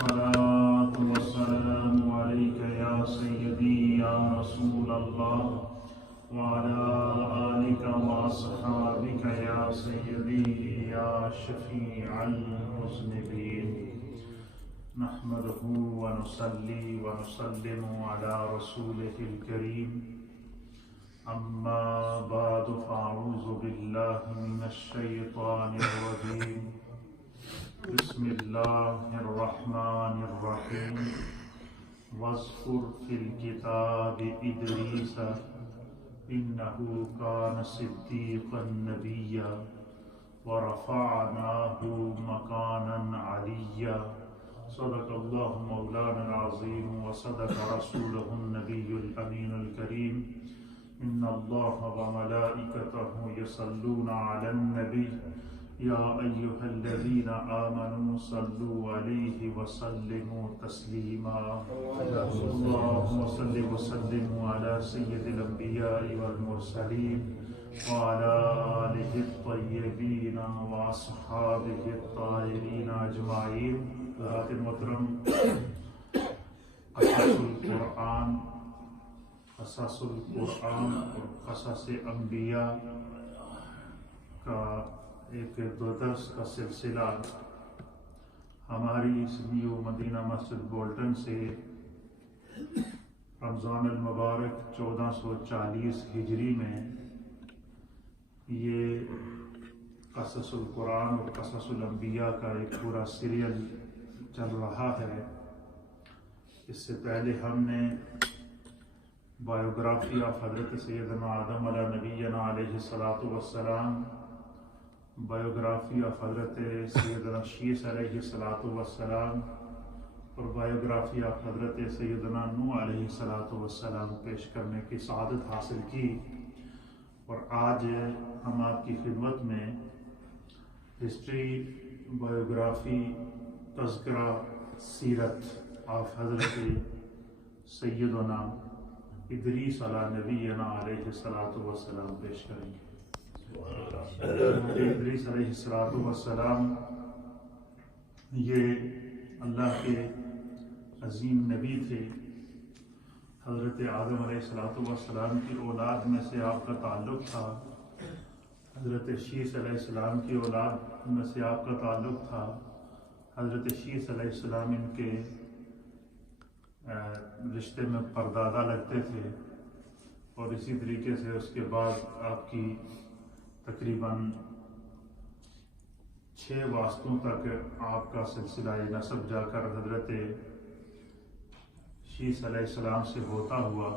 الصلاة والسلام عليك يا سيدي يا رسول الله وعلى آلك وأصحابك يا سيدي يا شفيع المذنبين نحمده ونصلي ونسلم على رسوله الكريم أما بعد فأعوذ بالله من الشيطان الرجيم بسم الله الرحمن الرحيم واذكر في الكتاب إدريس إنه كان صديقا نبيا ورفعناه مكانا عليا صدق الله مولانا العظيم وصدق رسوله النبي الأمين الكريم إن الله وملائكته يصلون على النبي يا أيها الذين آمنوا صلوا عليه وسلموا تسليما اللهم صل وسلم على سيد الأنبياء والمرسلين وعلى آله الطيبين وأصحابه الطاهرين أجمعين. حضرات محترم، قصص القرآن اور قصص انبیاء کا ایک دو درس کا سلسلہ ہماری اس نیو مدینہ مسجد بولٹن سے رمضان المبارک 1440 ہجری میں یہ قصص القرآن اور قصص الانبیاء کا ایک پورا سیریل چل رہا ہے. اس سے پہلے ہم نے بایوگرافی آف حضرت سیدنا آدم علیہ نبینا علیہ الصلاۃ والسلام، بایوگرافی آف حضرت سیدنا شیس علیہ الصلاۃ والسلام اور بایوگرافی آف حضرت سیدنا نوح علیہ الصلاۃ والسلام پیش کرنے کی سعادت حاصل کی. اور آج ہم آپ کی خدمت میں ہسٹری، بایوگرافی، تذکرہ سیرت آف حضرت سیدنا ادریس علیہ نبینا علیہ الصلاۃ والسلام پیش کریں گے. ادریس علیہ الصلاۃ والسلام یہ اللہ کے عظیم نبی تھے. حضرت آدم علیہ الصلاۃ والسلام کی اولاد میں سے آپ کا تعلق تھا. حضرت شیس علیہ السلام کی اولاد میں سے آپ کا تعلق تھا. حضرت شیس علیہ السلام ان کے رشتے میں پردادا لگتے تھے اور اسی طریقے سے اس کے بعد آپ کی تقریباً 6 واسطوں تک آپ کا سلسلہ نسب جا کر حضرت شیس علیہ السلام سے ہوتا ہوا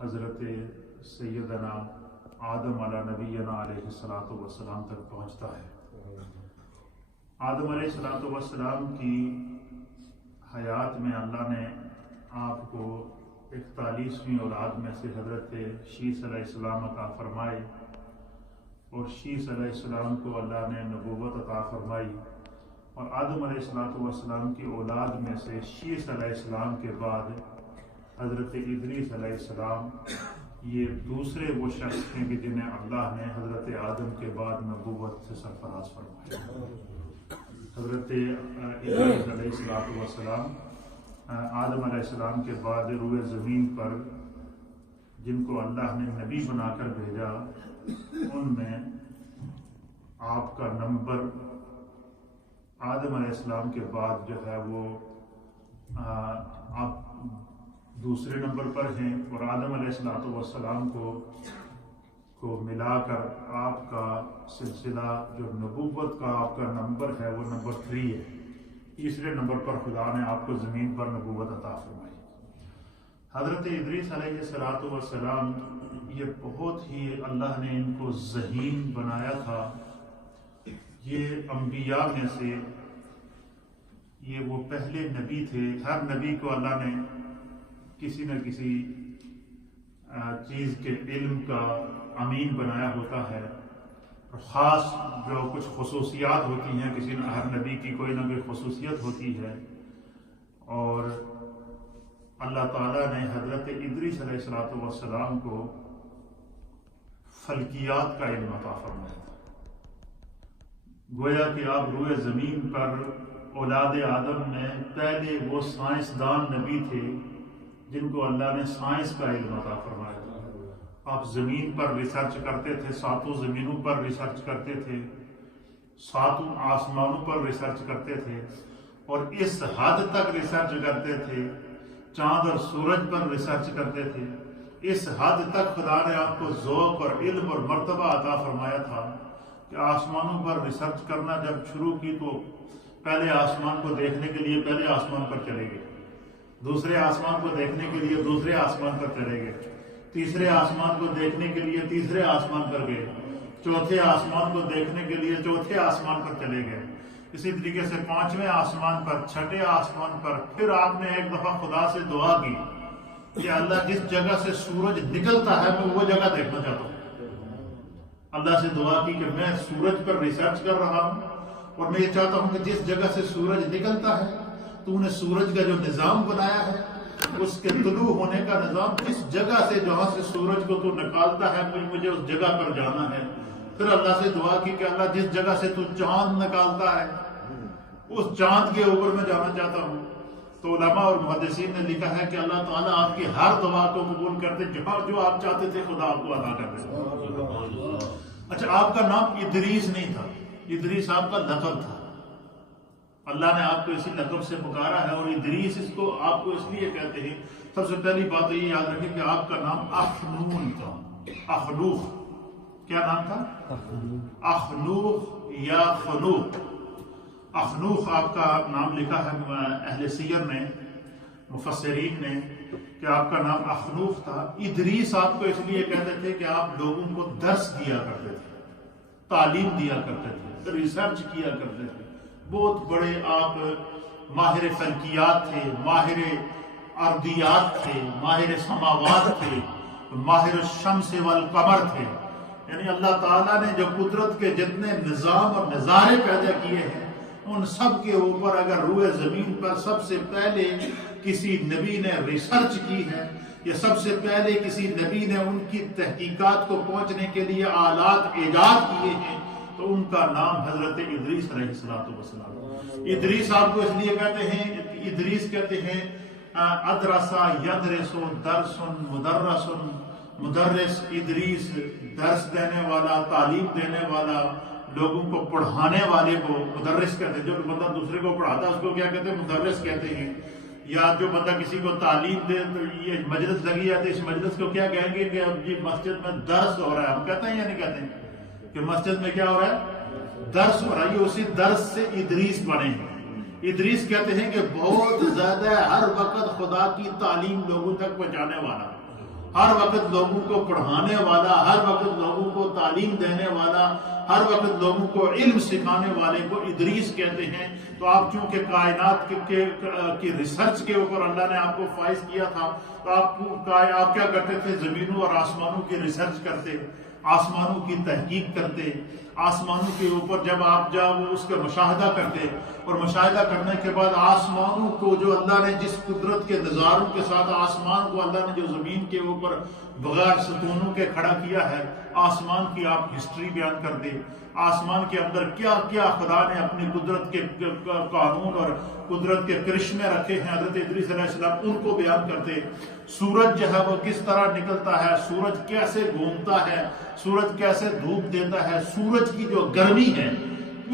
حضرت سیدنا آدم علیہ نبینا علیہ الصلاۃ والسلام تک پہنچتا ہے. آدم علیہ الصلاۃ والسلام کی حیات میں اللہ نے آپ کو 41ویں اولاد میں سے حضرت شیس علیہ السلام عطا فرمائے اور شیس علیہ السلام کو اللہ نے نبوت عطا فرمائی. اور آدم علیہ السلام کی اولاد میں سے شیس علیہ السلام کے بعد حضرت ادریس علیہ السلام یہ دوسرے وہ شخص ہیں کہ جنہیں اللہ نے حضرت آدم کے بعد نبوت سے سرفراز فرمایا. حضرت ادریس علیہ السلام آدم علیہ السلام کے بعد روئے زمین پر جن کو اللہ نے نبی بنا کر بھیجا، ان میں آپ کا نمبر آدم علیہ السلام کے بعد جو ہے وہ آپ دوسرے نمبر پر ہیں. اور آدم علیہ السلام کو ملا کر آپ کا سلسلہ جو نبوت کا آپ کا نمبر ہے وہ نمبر 3 ہے. تیسرے نمبر پر خدا نے آپ کو زمین پر نبوت عطا فرمائی. حضرت ادریس علیہ السلام یہ بہت ہی اللہ نے ان کو ذہین بنایا تھا. یہ انبیاء میں سے یہ وہ پہلے نبی تھے. ہر نبی کو اللہ نے کسی نہ کسی چیز کے علم کا امین بنایا ہوتا ہے. خاص جو کچھ خصوصیات ہوتی ہیں، ہر نبی کی کوئی نہ کوئی خصوصیت ہوتی ہے. اور اللہ تعالیٰ نے حضرت ادریس علیہ السلام کو فلکیات کا علم عطا فرمایا تھا. گویا کہ آپ روئے زمین پر اولاد آدم میں پہلے وہ سائنسدان نبی تھے جن کو اللہ نے سائنس کا علم عطا فرمایا تھا۔ آپ زمین پر ریسرچ کرتے تھے، ساتوں زمینوں پر ریسرچ کرتے تھے، ساتوں آسمانوں پر ریسرچ کرتے تھے، اور اس حد تک ریسرچ کرتے تھے، چاند اور سورج پر ریسرچ کرتے تھے، اس حد تک خدا نے آپ کو ذوق اور علم اور مرتبہ عطا فرمایا تھا کہ آسمانوں پر ریسرچ کرنا جب شروع کی تو پہلے آسمان کو دیکھنے کے لیے پہلے آسمان پر چلے گئے، دوسرے آسمان کو دیکھنے کے لیے دوسرے آسمان پر چلے گئے، تیسرے آسمان کو دیکھنے کے لیے تیسرے آسمان پر گئے، چوتھے آسمان کو دیکھنے کے لیے چوتھے آسمان پر چلے گئے، اسی طریقے سے پانچویں آسمان پر، چھٹے آسمان پر۔ پھر آپ نے ایک دفعہ خدا سے دعا کی کہ اللہ جس جگہ سے سورج نکلتا ہے میں وہ جگہ دیکھنا چاہتا ہوں۔ اللہ سے دعا کی کہ میں سورج پر ریسرچ کر رہا ہوں اور میں یہ چاہتا ہوں کہ جس جگہ سے سورج نکلتا ہے تو نے سورج کا جو نظام بنایا ہے، اس کے طلوع ہونے کا نظام، جس جگہ سے جہاں سے سورج کو تو نکالتا ہے مجھے اس جگہ پر جانا ہے۔ پھر اللہ سے دعا کی کہ اللہ جس جگہ سے تو چاند نکالتا ہے اس چاند کے اوپر میں جانا چاہتا ہوں۔ تو علماء اور محدثین نے لکھا ہے کہ اللہ تعالیٰ آپ کی ہر دعا کو قبول کرتے، جہاں جو آپ چاہتے تھے خدا آپ کو عطا کرتے۔ اچھا، آپ کا نام ادریس نہیں تھا، ادریس آپ کا لقب تھا۔ اللہ نے آپ کو اسی لقب سے پکارا ہے، اور ادریس اس کو آپ کو اس لیے کہتے ہیں۔ سب سے پہلی بات یہ یاد رکھیں کہ آپ کا نام اخنون تھا، اخنوخ۔ کیا نام تھا؟ اخنوخ یا خنوخ۔ اخنوخ آپ کا نام لکھا ہے اہل سیر نے، مفسرین نے، کہ آپ کا نام اخنوخ تھا۔ ادریس آپ کو اس لیے کہتے تھے کہ آپ لوگوں کو درس دیا کرتے تھے، تعلیم دیا کرتے تھے، ریسرچ کیا کرتے تھے، بہت بڑے آپ ماہر فلکیات تھے، ماہر ارضیات تھے، ماہر سماوات تھے، ماہر الشمس والقمر تھے۔ یعنی اللہ تعالیٰ نے جو قدرت کے جتنے نظام اور نظارے پیدا کیے ہیں ان سب کے اوپر اگر روئے زمین پر سب سے پہلے کسی نبی نے ریسرچ کی ہے یا سب سے پہلے کسی نبی نے ان کی تحقیقات کو پہنچنے کے لیے آلات ایجاد کیے ہیں تو ان کا نام حضرت ادریس علیہ السلام۔ ادریس آپ کو اس لیے کہتے ہیں، ادریس کہتے ہیں ادرسا یدرس درس مدرس، مدرس ادریس درس دینے والا، تعلیم دینے والا، لوگوں کو پڑھانے والے کو مدرس کہتے ہیں۔ جو بندہ دوسرے کو پڑھاتا ہے اس کو کیا کہتے ہیں؟ مدرس کہتے ہیں۔ یا جو بندہ کسی کو تعلیم دے، تو یہ مجلس لگی ہے تو اس مجلس کو کیا کہیں گے کہ اب یہ مسجد میں درس ہو رہا ہے، ہم کہتے ہیں یا نہیں کہتے ہیں کہ مسجد میں کیا ہو رہا ہے؟ درس ہو رہا ہے۔ یہ اسی درس سے ادریس بنے ہیں۔ ادریس کہتے ہیں کہ بہت زیادہ ہر وقت خدا کی تعلیم لوگوں تک پہنچانے والا، ہر وقت لوگوں کو پڑھانے والا، ہر وقت لوگوں کو تعلیم دینے والا، ہر وقت لوگوں کو علم سکھانے والے کو ادریس کہتے ہیں۔ تو آپ چونکہ کائنات کی ریسرچ کے اوپر اللہ نے آپ کو فائز کیا تھا تو آپ کیا کرتے تھے؟ زمینوں اور آسمانوں کی ریسرچ کرتے، آسمانوں کی تحقیق کرتے، آسمانوں کے اوپر جب آپ جاؤ اس کا مشاہدہ کرتے، اور مشاہدہ کرنے کے بعد آسمانوں کو جو اللہ نے جس قدرت کے نظاروں کے ساتھ آسمان کو اللہ نے جو زمین کے اوپر بغیر ستونوں کے کھڑا کیا ہے، آسمان کی آپ ہسٹری بیان کر دے، آسمان کے اندر کیا کیا خدا نے اپنی قدرت کے قانون اور قدرت کے کرشمے رکھے ہیں، حضرت ادریس علیہ السلام ان کو بیان کرتے۔ سورج جو ہے وہ کس طرح نکلتا ہے، سورج کیسے گھومتا ہے، سورج کیسے دھوپ دیتا ہے، سورج کی جو گرمی ہے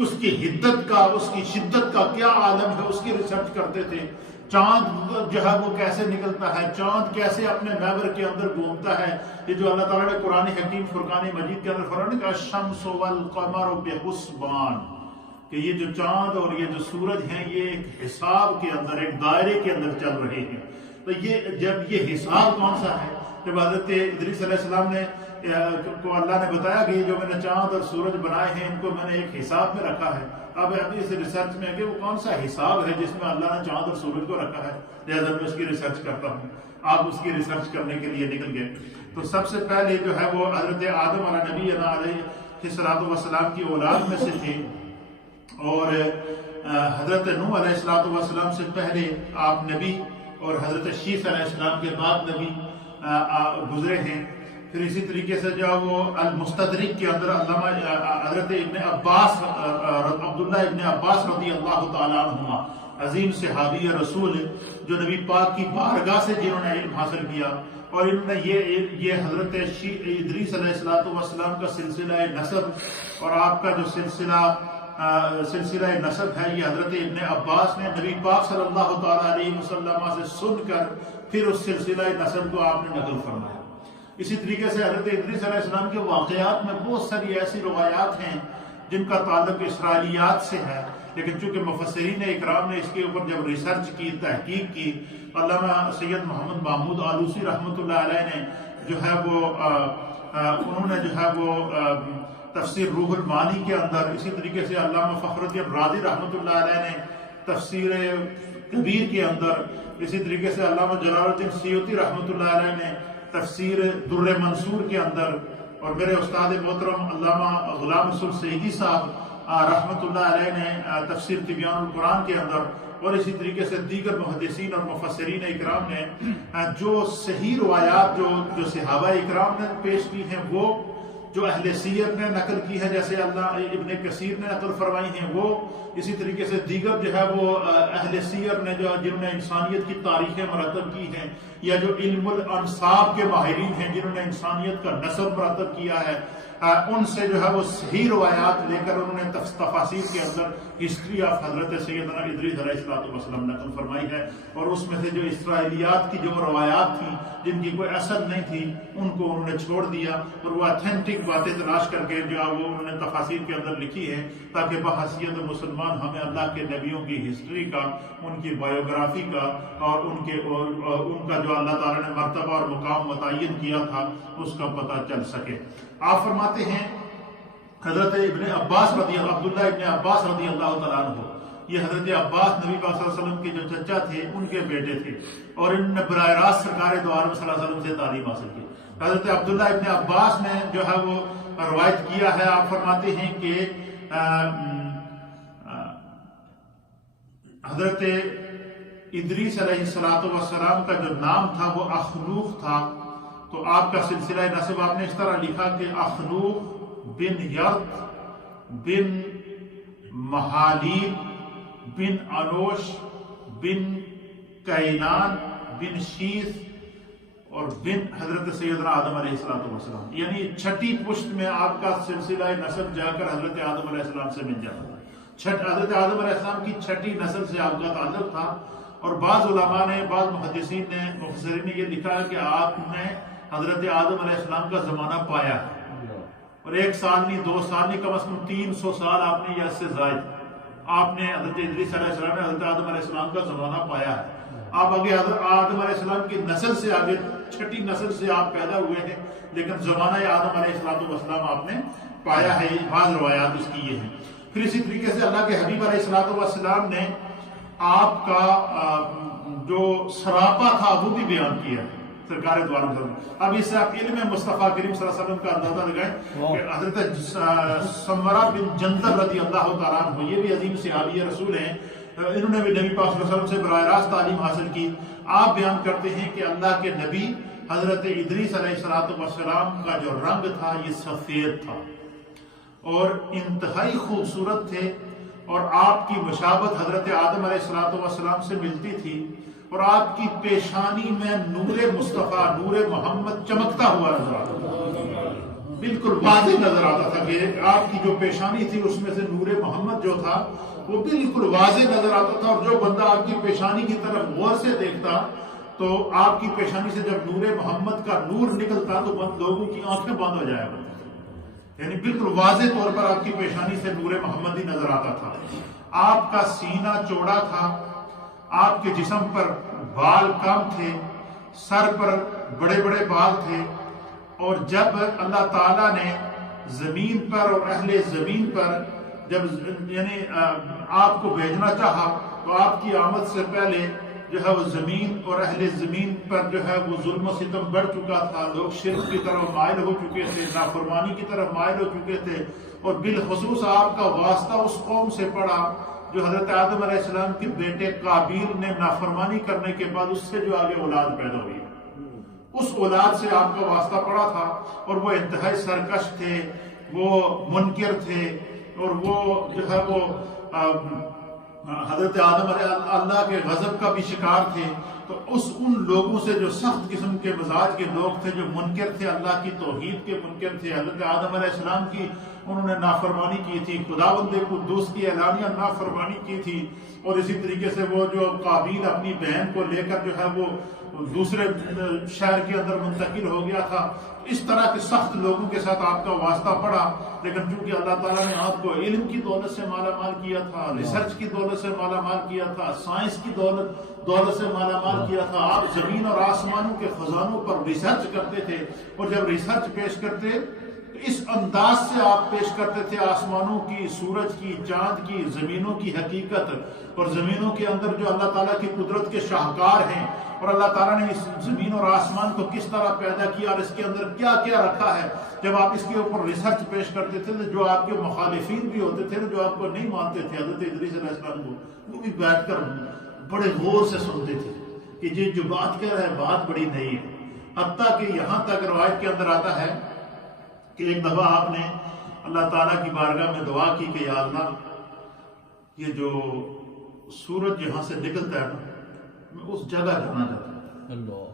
اس کی حدت کا، اس کی شدت کا کیا عالم ہے، اس کی ریسرچ کرتے تھے۔ چاند جو ہے وہ کیسے نکلتا ہے، چاند کیسے اپنے محور کے اندر گھومتا ہے۔ یہ جو اللہ تعالیٰ نے قرآن حکیم فرقان مجید کے اندر فرمایا کہ الشمس والقمر بحسبان، کہ یہ جو چاند اور یہ جو سورج ہیں یہ ایک حساب کے اندر، ایک دائرے کے اندر چل رہے ہیں۔ تو یہ جب یہ حساب کون سا ہے؟ جب حضرت ادریس علیہ السلام نے کو اللہ نے بتایا کہ یہ جو میں نے چاند اور سورج بنائے ہیں ان کو میں نے ایک حساب میں رکھا ہے۔ اب اس ریسرچ میں کہ وہ کون سا حساب ہے جس میں اللہ نے چاند اور سورج کو رکھا ہے، لہٰذا میں اس کی ریسرچ کرتا ہوں۔ آپ اس کی ریسرچ کرنے کے لیے نکل گئے۔ تو سب سے پہلے جو ہے وہ حضرت آدم علیہ نبینا علیہ السلام کی اولاد میں سے تھے، اور حضرت نوح علیہ السلام سے پہلے آپ نبی، اور حضرت شیس علیہ السلام کے بعد نبی گزرے ہیں۔ پھر اسی طریقے سے جو وہ المستدرک کے اندر علامہ حضرت ابن عباس عبداللہ ابن عباس رضی اللہ تعالیٰ عنہما عظیم صحابی رسول جو نبی پاک کی بارگاہ سے جنہوں نے علم حاصل کیا، اور انہوں نے یہ حضرت ادریس علیہ السلام کا سلسلہ نسب اور آپ کا جو سلسلہ نسب ہے، یہ حضرت ابن عباس نے نبی پاک صلی اللہ تعالیٰ علیہ وسلم سے سن کر پھر اس سلسلہ نسب کو آپ نے نقل فرمایا۔ اسی طریقے سے حضرت ادریس علیہ السلام کے واقعات میں بہت ساری ایسی روایات ہیں جن کا تعلق اسرائیلیات سے ہے، لیکن چونکہ مفسرین اکرام نے اس کے اوپر جب ریسرچ کی، تحقیق کی، علامہ سید محمد محمود آلوسی رحمۃ اللہ علیہ نے جو ہے وہ انہوں نے جو ہے وہ تفسیر روح المعانی کے اندر، اسی طریقے سے علامہ فخر الدین رازی رحمۃ اللہ علیہ نے تفسیر کبیر کے اندر، اسی طریقے سے علامہ جلال الدین سیوطی رحمۃ اللہ علیہ نے تفسیر در منصور کے اندر، اور میرے استاد محترم علامہ غلام رسول سعیدی صاحب رحمۃ اللہ علیہ نے تفسیر تبیان القرآن کے اندر، اور اسی طریقے سے دیگر محدثین اور مفسرین اکرام نے جو صحیح روایات جو صحابہ اکرام نے پیش کی ہیں، وہ جو اہل سیر نے نقل کی ہے، جیسے اللہ ابن کثیر نے نقل فرمائی ہیں، وہ اسی طریقے سے دیگر جو ہے وہ اہل سیر نے جنہوں نے انسانیت کی تاریخیں مرتب کی ہیں، یا جو علم الانساب کے ماہرین ہیں جنہوں نے انسانیت کا نسب مرتب کیا ہے، ان سے جو ہے وہ صحیح روایات لے کر انہوں نے تفاسیر کے اندر ہسٹری آف حضرت سیدنا ادریس علیہ السلام نقل فرمائی ہے، اور اس میں سے جو اسرائیلیات کی جو روایات تھیں جن کی کوئی اصل نہیں تھی، ان کو انہوں نے چھوڑ دیا، اور وہ اتھینٹک باتیں تلاش کر کے جو وہ انہوں نے تفاسیر کے اندر لکھی ہے، تاکہ بحیثیت مسلمان ہمیں اللہ کے نبیوں کی ہسٹری کا، ان کی بایوگرافی کا، اور ان کا جو اللہ تعالیٰ نے مرتبہ اور مقام متعین کیا تھا اس کا پتہ چل سکے۔ آپ فرماتے ہیں حضرت ابن عباس عبداللہ ابن عباس رضی اللہ تعالیٰ عنہ، یہ حضرت عباس نبی پاک صلی اللہ علیہ وسلم کے جو چچا تھے ان کے بیٹے تھے، اور انہوں نے براہ راست سرکار دو عالم صلی اللہ علیہ وسلم سے تعلیم حاصل کی۔ حضرت عبداللہ ابن عباس نے جو ہے وہ روایت کیا ہے، آپ فرماتے ہیں کہ حضرت ادریس علیہ السلام کا جو نام تھا وہ اخنوخ تھا، تو آپ کا سلسلہ نسب آپ نے اس طرح لکھا کہ اخنوخ بن یرد بن محالیل بن انوش بن کینان بن شیث اور بن حضرت سیدنا آدم علیہ السلام، یعنی چھٹی پشت میں آپ کا سلسلہ نسب جا کر حضرت آدم علیہ السلام سے مل جاتا ہے۔ حضرت آدم علیہ السلام کی چھٹی نسل سے آپ کا تعلق تھا، اور بعض علماء نے، بعض محدثین نے، مفسرین نے یہ لکھا ہے کہ آپ نے حضرت آدم علیہ السلام کا زمانہ پایا ہے، اور 1 سال نہیں، 2 سال نہیں، کم از کم 300 سال آپ نے یا اس سے زائد آپ نے حضرت ادریس علیہ السلام نے حضرت آدم علیہ السلام کا زمانہ پایا ہے۔ آپ آگے حضرت آدم علیہ السلام کی نسل سے آگے چھٹی نسل سے آپ پیدا ہوئے ہیں، لیکن زمانہ آدم علیہ السلام آپ نے پایا ہے، بعض روایات اس کی یہ ہیں۔ پھر اسی طریقے سے اللہ کے حبیب علیہ السلام نے آپ کا جو سراپا تھا وہ بھی بیان کیا ہے سرکار دو عالم صلی اللہ علیہ وسلم۔ اب اس سے آپ علم مصطفیٰ کریم صلی اللہ علیہ وسلم کا اندازہ لگائیں کہ حضرت سمرہ بن جندب رضی اللہ تعالیٰ عنہ، یہ بھی عظیم صحابی رسول ہیں، انہوں نے بھی نبی پاک صلی اللہ علیہ وسلم سے براہ راست تعلیم حاصل کی۔ آپ بیان کرتے ہیں کہ اللہ کے نبی حضرت ادریس علیہ السلام کا جو رنگ تھا یہ سفید تھا اور انتہائی خوبصورت تھے، اور آپ کی مشابہت حضرت آدم علیہ السلام سے ملتی تھی، اور آپ کی پیشانی میں نور مصطفیٰ، نور محمد چمکتا ہوا نظر آتا تھا، بالکل واضح نظر آتا تھا کہ آپ کی جو پیشانی تھی اس میں سے نور محمد جو تھا وہ بالکل واضح نظر آتا تھا، اور جو بندہ آپ کی پیشانی کی طرف غور سے دیکھتا تو آپ کی پیشانی سے جب نور محمد کا نور نکلتا تو لوگوں کی آنکھیں بند ہو جایا کرتی، یعنی بالکل واضح طور پر آپ کی پیشانی سے نور محمد ہی نظر آتا تھا۔ آپ کا سینہ چوڑا تھا، آپ کے جسم پر بال کم تھے، سر پر بڑے بڑے بال تھے، اور جب اللہ تعالیٰ نے زمین پر اور اہل زمین پر جب یعنی آپ کو بھیجنا چاہا تو آپ کی آمد سے پہلے جو ہے وہ زمین اور اہل زمین پر جو ہے وہ ظلم و ستم بڑھ چکا تھا، لوگ شرک کی طرف مائل ہو چکے تھے، نافرمانی کی طرف مائل ہو چکے تھے، اور بالخصوص آپ کا واسطہ اس قوم سے پڑا جو حضرت آدم علیہ السلام کے بیٹے قابیل نے نافرمانی کرنے کے بعد اس سے جو آگے اولاد پیدا ہوئی، اس اولاد سے آپ کا واسطہ پڑا تھا، اور وہ انتہائی سرکش تھے، وہ منکر تھے، اور وہ جو ہے وہ حضرت آدم علیہ اللہ کے غضب کا بھی شکار تھے. تو ان لوگوں سے جو سخت قسم کے مزاج کے لوگ تھے، جو منکر تھے، اللہ کی توحید کے منکر تھے، حضرت آدم علیہ السلام کی انہوں نے نافرمانی کی تھی، خداوند قدوس کی اعلانیہ نافرمانی کی تھی. اور اسی طریقے سے وہ جو قابیل اپنی بہن کو لے کر جو ہے وہ دوسرے شہر کے اندر منتقل ہو گیا تھا. اس طرح کے سخت لوگوں کے ساتھ آپ کا واسطہ پڑا. لیکن چونکہ اللہ تعالیٰ نے آپ کو علم کی دولت سے مالا مال کیا تھا، ریسرچ کی دولت سے مالا مال کیا تھا، سائنس کی دولت سے مالا مال کیا تھا، آپ زمین اور آسمانوں کے خزانوں پر ریسرچ کرتے تھے. اور جب ریسرچ پیش کرتے تو اس انداز سے آپ پیش کرتے تھے آسمانوں کی، سورج کی، چاند کی، زمینوں کی حقیقت، اور زمینوں کے اندر جو اللہ تعالیٰ کی قدرت کے شاہکار ہیں، اور اللہ تعالیٰ نے اس زمین اور آسمان کو کس طرح پیدا کیا اور اس کے اندر کیا کیا رکھا ہے. جب آپ اس کے اوپر ریسرچ پیش کرتے تھے تو جو آپ کے مخالفین بھی ہوتے تھے، جو آپ کو نہیں مانتے تھے حضرت ادریس علیہ السلام کو، وہ بھی بیٹھ کر بڑے غور سے سنتے تھے کہ یہ جو بات کہہ رہا ہے بات بڑی نئی ہے. حتیٰ کہ یہاں تک روایت کے اندر آتا ہے کہ ایک دفعہ آپ نے اللہ تعالیٰ کی بارگاہ میں دعا کی کہ یا اللہ، یہ جو سورج یہاں سے نکلتا ہے میں اس جگہ جانا چاہتا ہوں،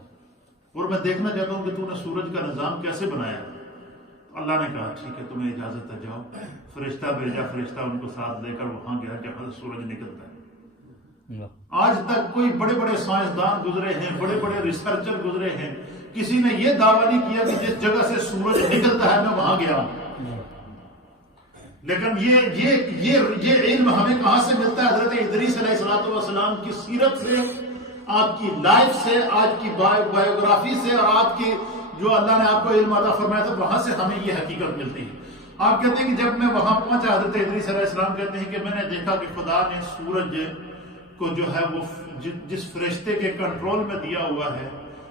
اور میں دیکھنا چاہتا ہوں کہ تو نے سورج کا نظام کیسے بنایا. اللہ نے کہا ٹھیک ہے، تمہیں اجازت ہے، جاؤ. فرشتہ بھیجا، فرشتہ ان کو ساتھ لے کر وہاں گیا جہاں سے سورج نکلتا ہے. آج تک کوئی بڑے بڑے سائنسدان گزرے ہیں، بڑے بڑے ریسرچر گزرے ہیں، کسی نے یہ دعویٰ نہیں کیا کہ جس جگہ سے سورج نکلتا ہے میں وہاں گیا ہوں. لیکن یہ علم ہمیں کہاں سے ملتا ہے؟ حضرت ادریس علیہ السلام کی سیرت سے، آپ کی لائف سے، آج کی بایوگرافی سے، اور آپ کی جو اللہ نے آپ کو علم عطا فرمایا تھا وہاں سے ہمیں یہ حقیقت ملتی ہے. آپ کہتے ہیں کہ جب میں وہاں پہنچا، حضرت ادریس علیہ السلام کہتے ہیں کہ میں نے دیکھا کہ خدا نے سورج کو جو ہے وہ جس فرشتے کے کنٹرول میں دیا ہوا ہے،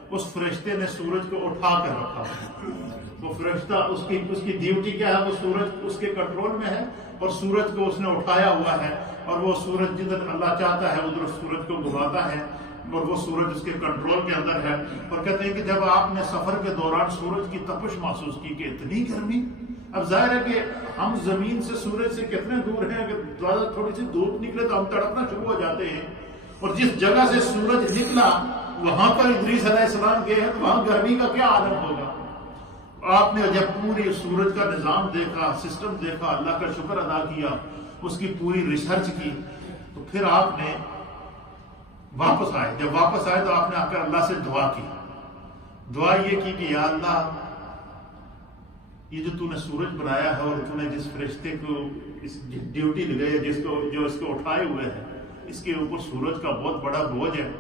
اس فرشتے نے سورج کو اٹھا کر رکھا ہے. وہ فرشتہ اس کی ڈیوٹی کیا ہے؟ وہ سورج اس کے کنٹرول میں ہے، اور سورج کو اس نے اٹھایا ہوا ہے، اور وہ سورج جدھر اللہ چاہتا ہے ادھر سورج کو گھماتا ہے، اور وہ سورج اس کے کنٹرول کے اندر ہے. اور کہتے ہیں کہ جب آپ نے سفر کے دوران سورج کی تپش محسوس کی کہ اتنی گرمی، اب ظاہر ہے کہ ہم زمین سے سورج سے کتنے دور ہیں، اگر زیادہ تھوڑی سی دھوپ نکلے تو ہم تڑپنا شروع ہو جاتے ہیں. اور جس جگہ سے سورج نکلا وہاں پر ادریس علیہ السلام گئے ہیں تو وہاں گرمی کا کیا عالم ہوگا. آپ نے جب پوری سورج کا نظام دیکھا، سسٹم دیکھا، اللہ کا شکر ادا کیا، اس کی پوری ریسرچ کی، تو پھر آپ نے واپس آئے. جب واپس آئے تو آپ نے آ کر اللہ سے دعا کی. دعا یہ کی کہ یا اللہ، یہ جو تو نے سورج بنایا ہے اور تو نے جس فرشتے کو اس ڈیوٹی لگائی ہے، جو اس کو اٹھائے ہوئے ہیں، اس کے اوپر سورج کا بہت بڑا بوجھ ہے،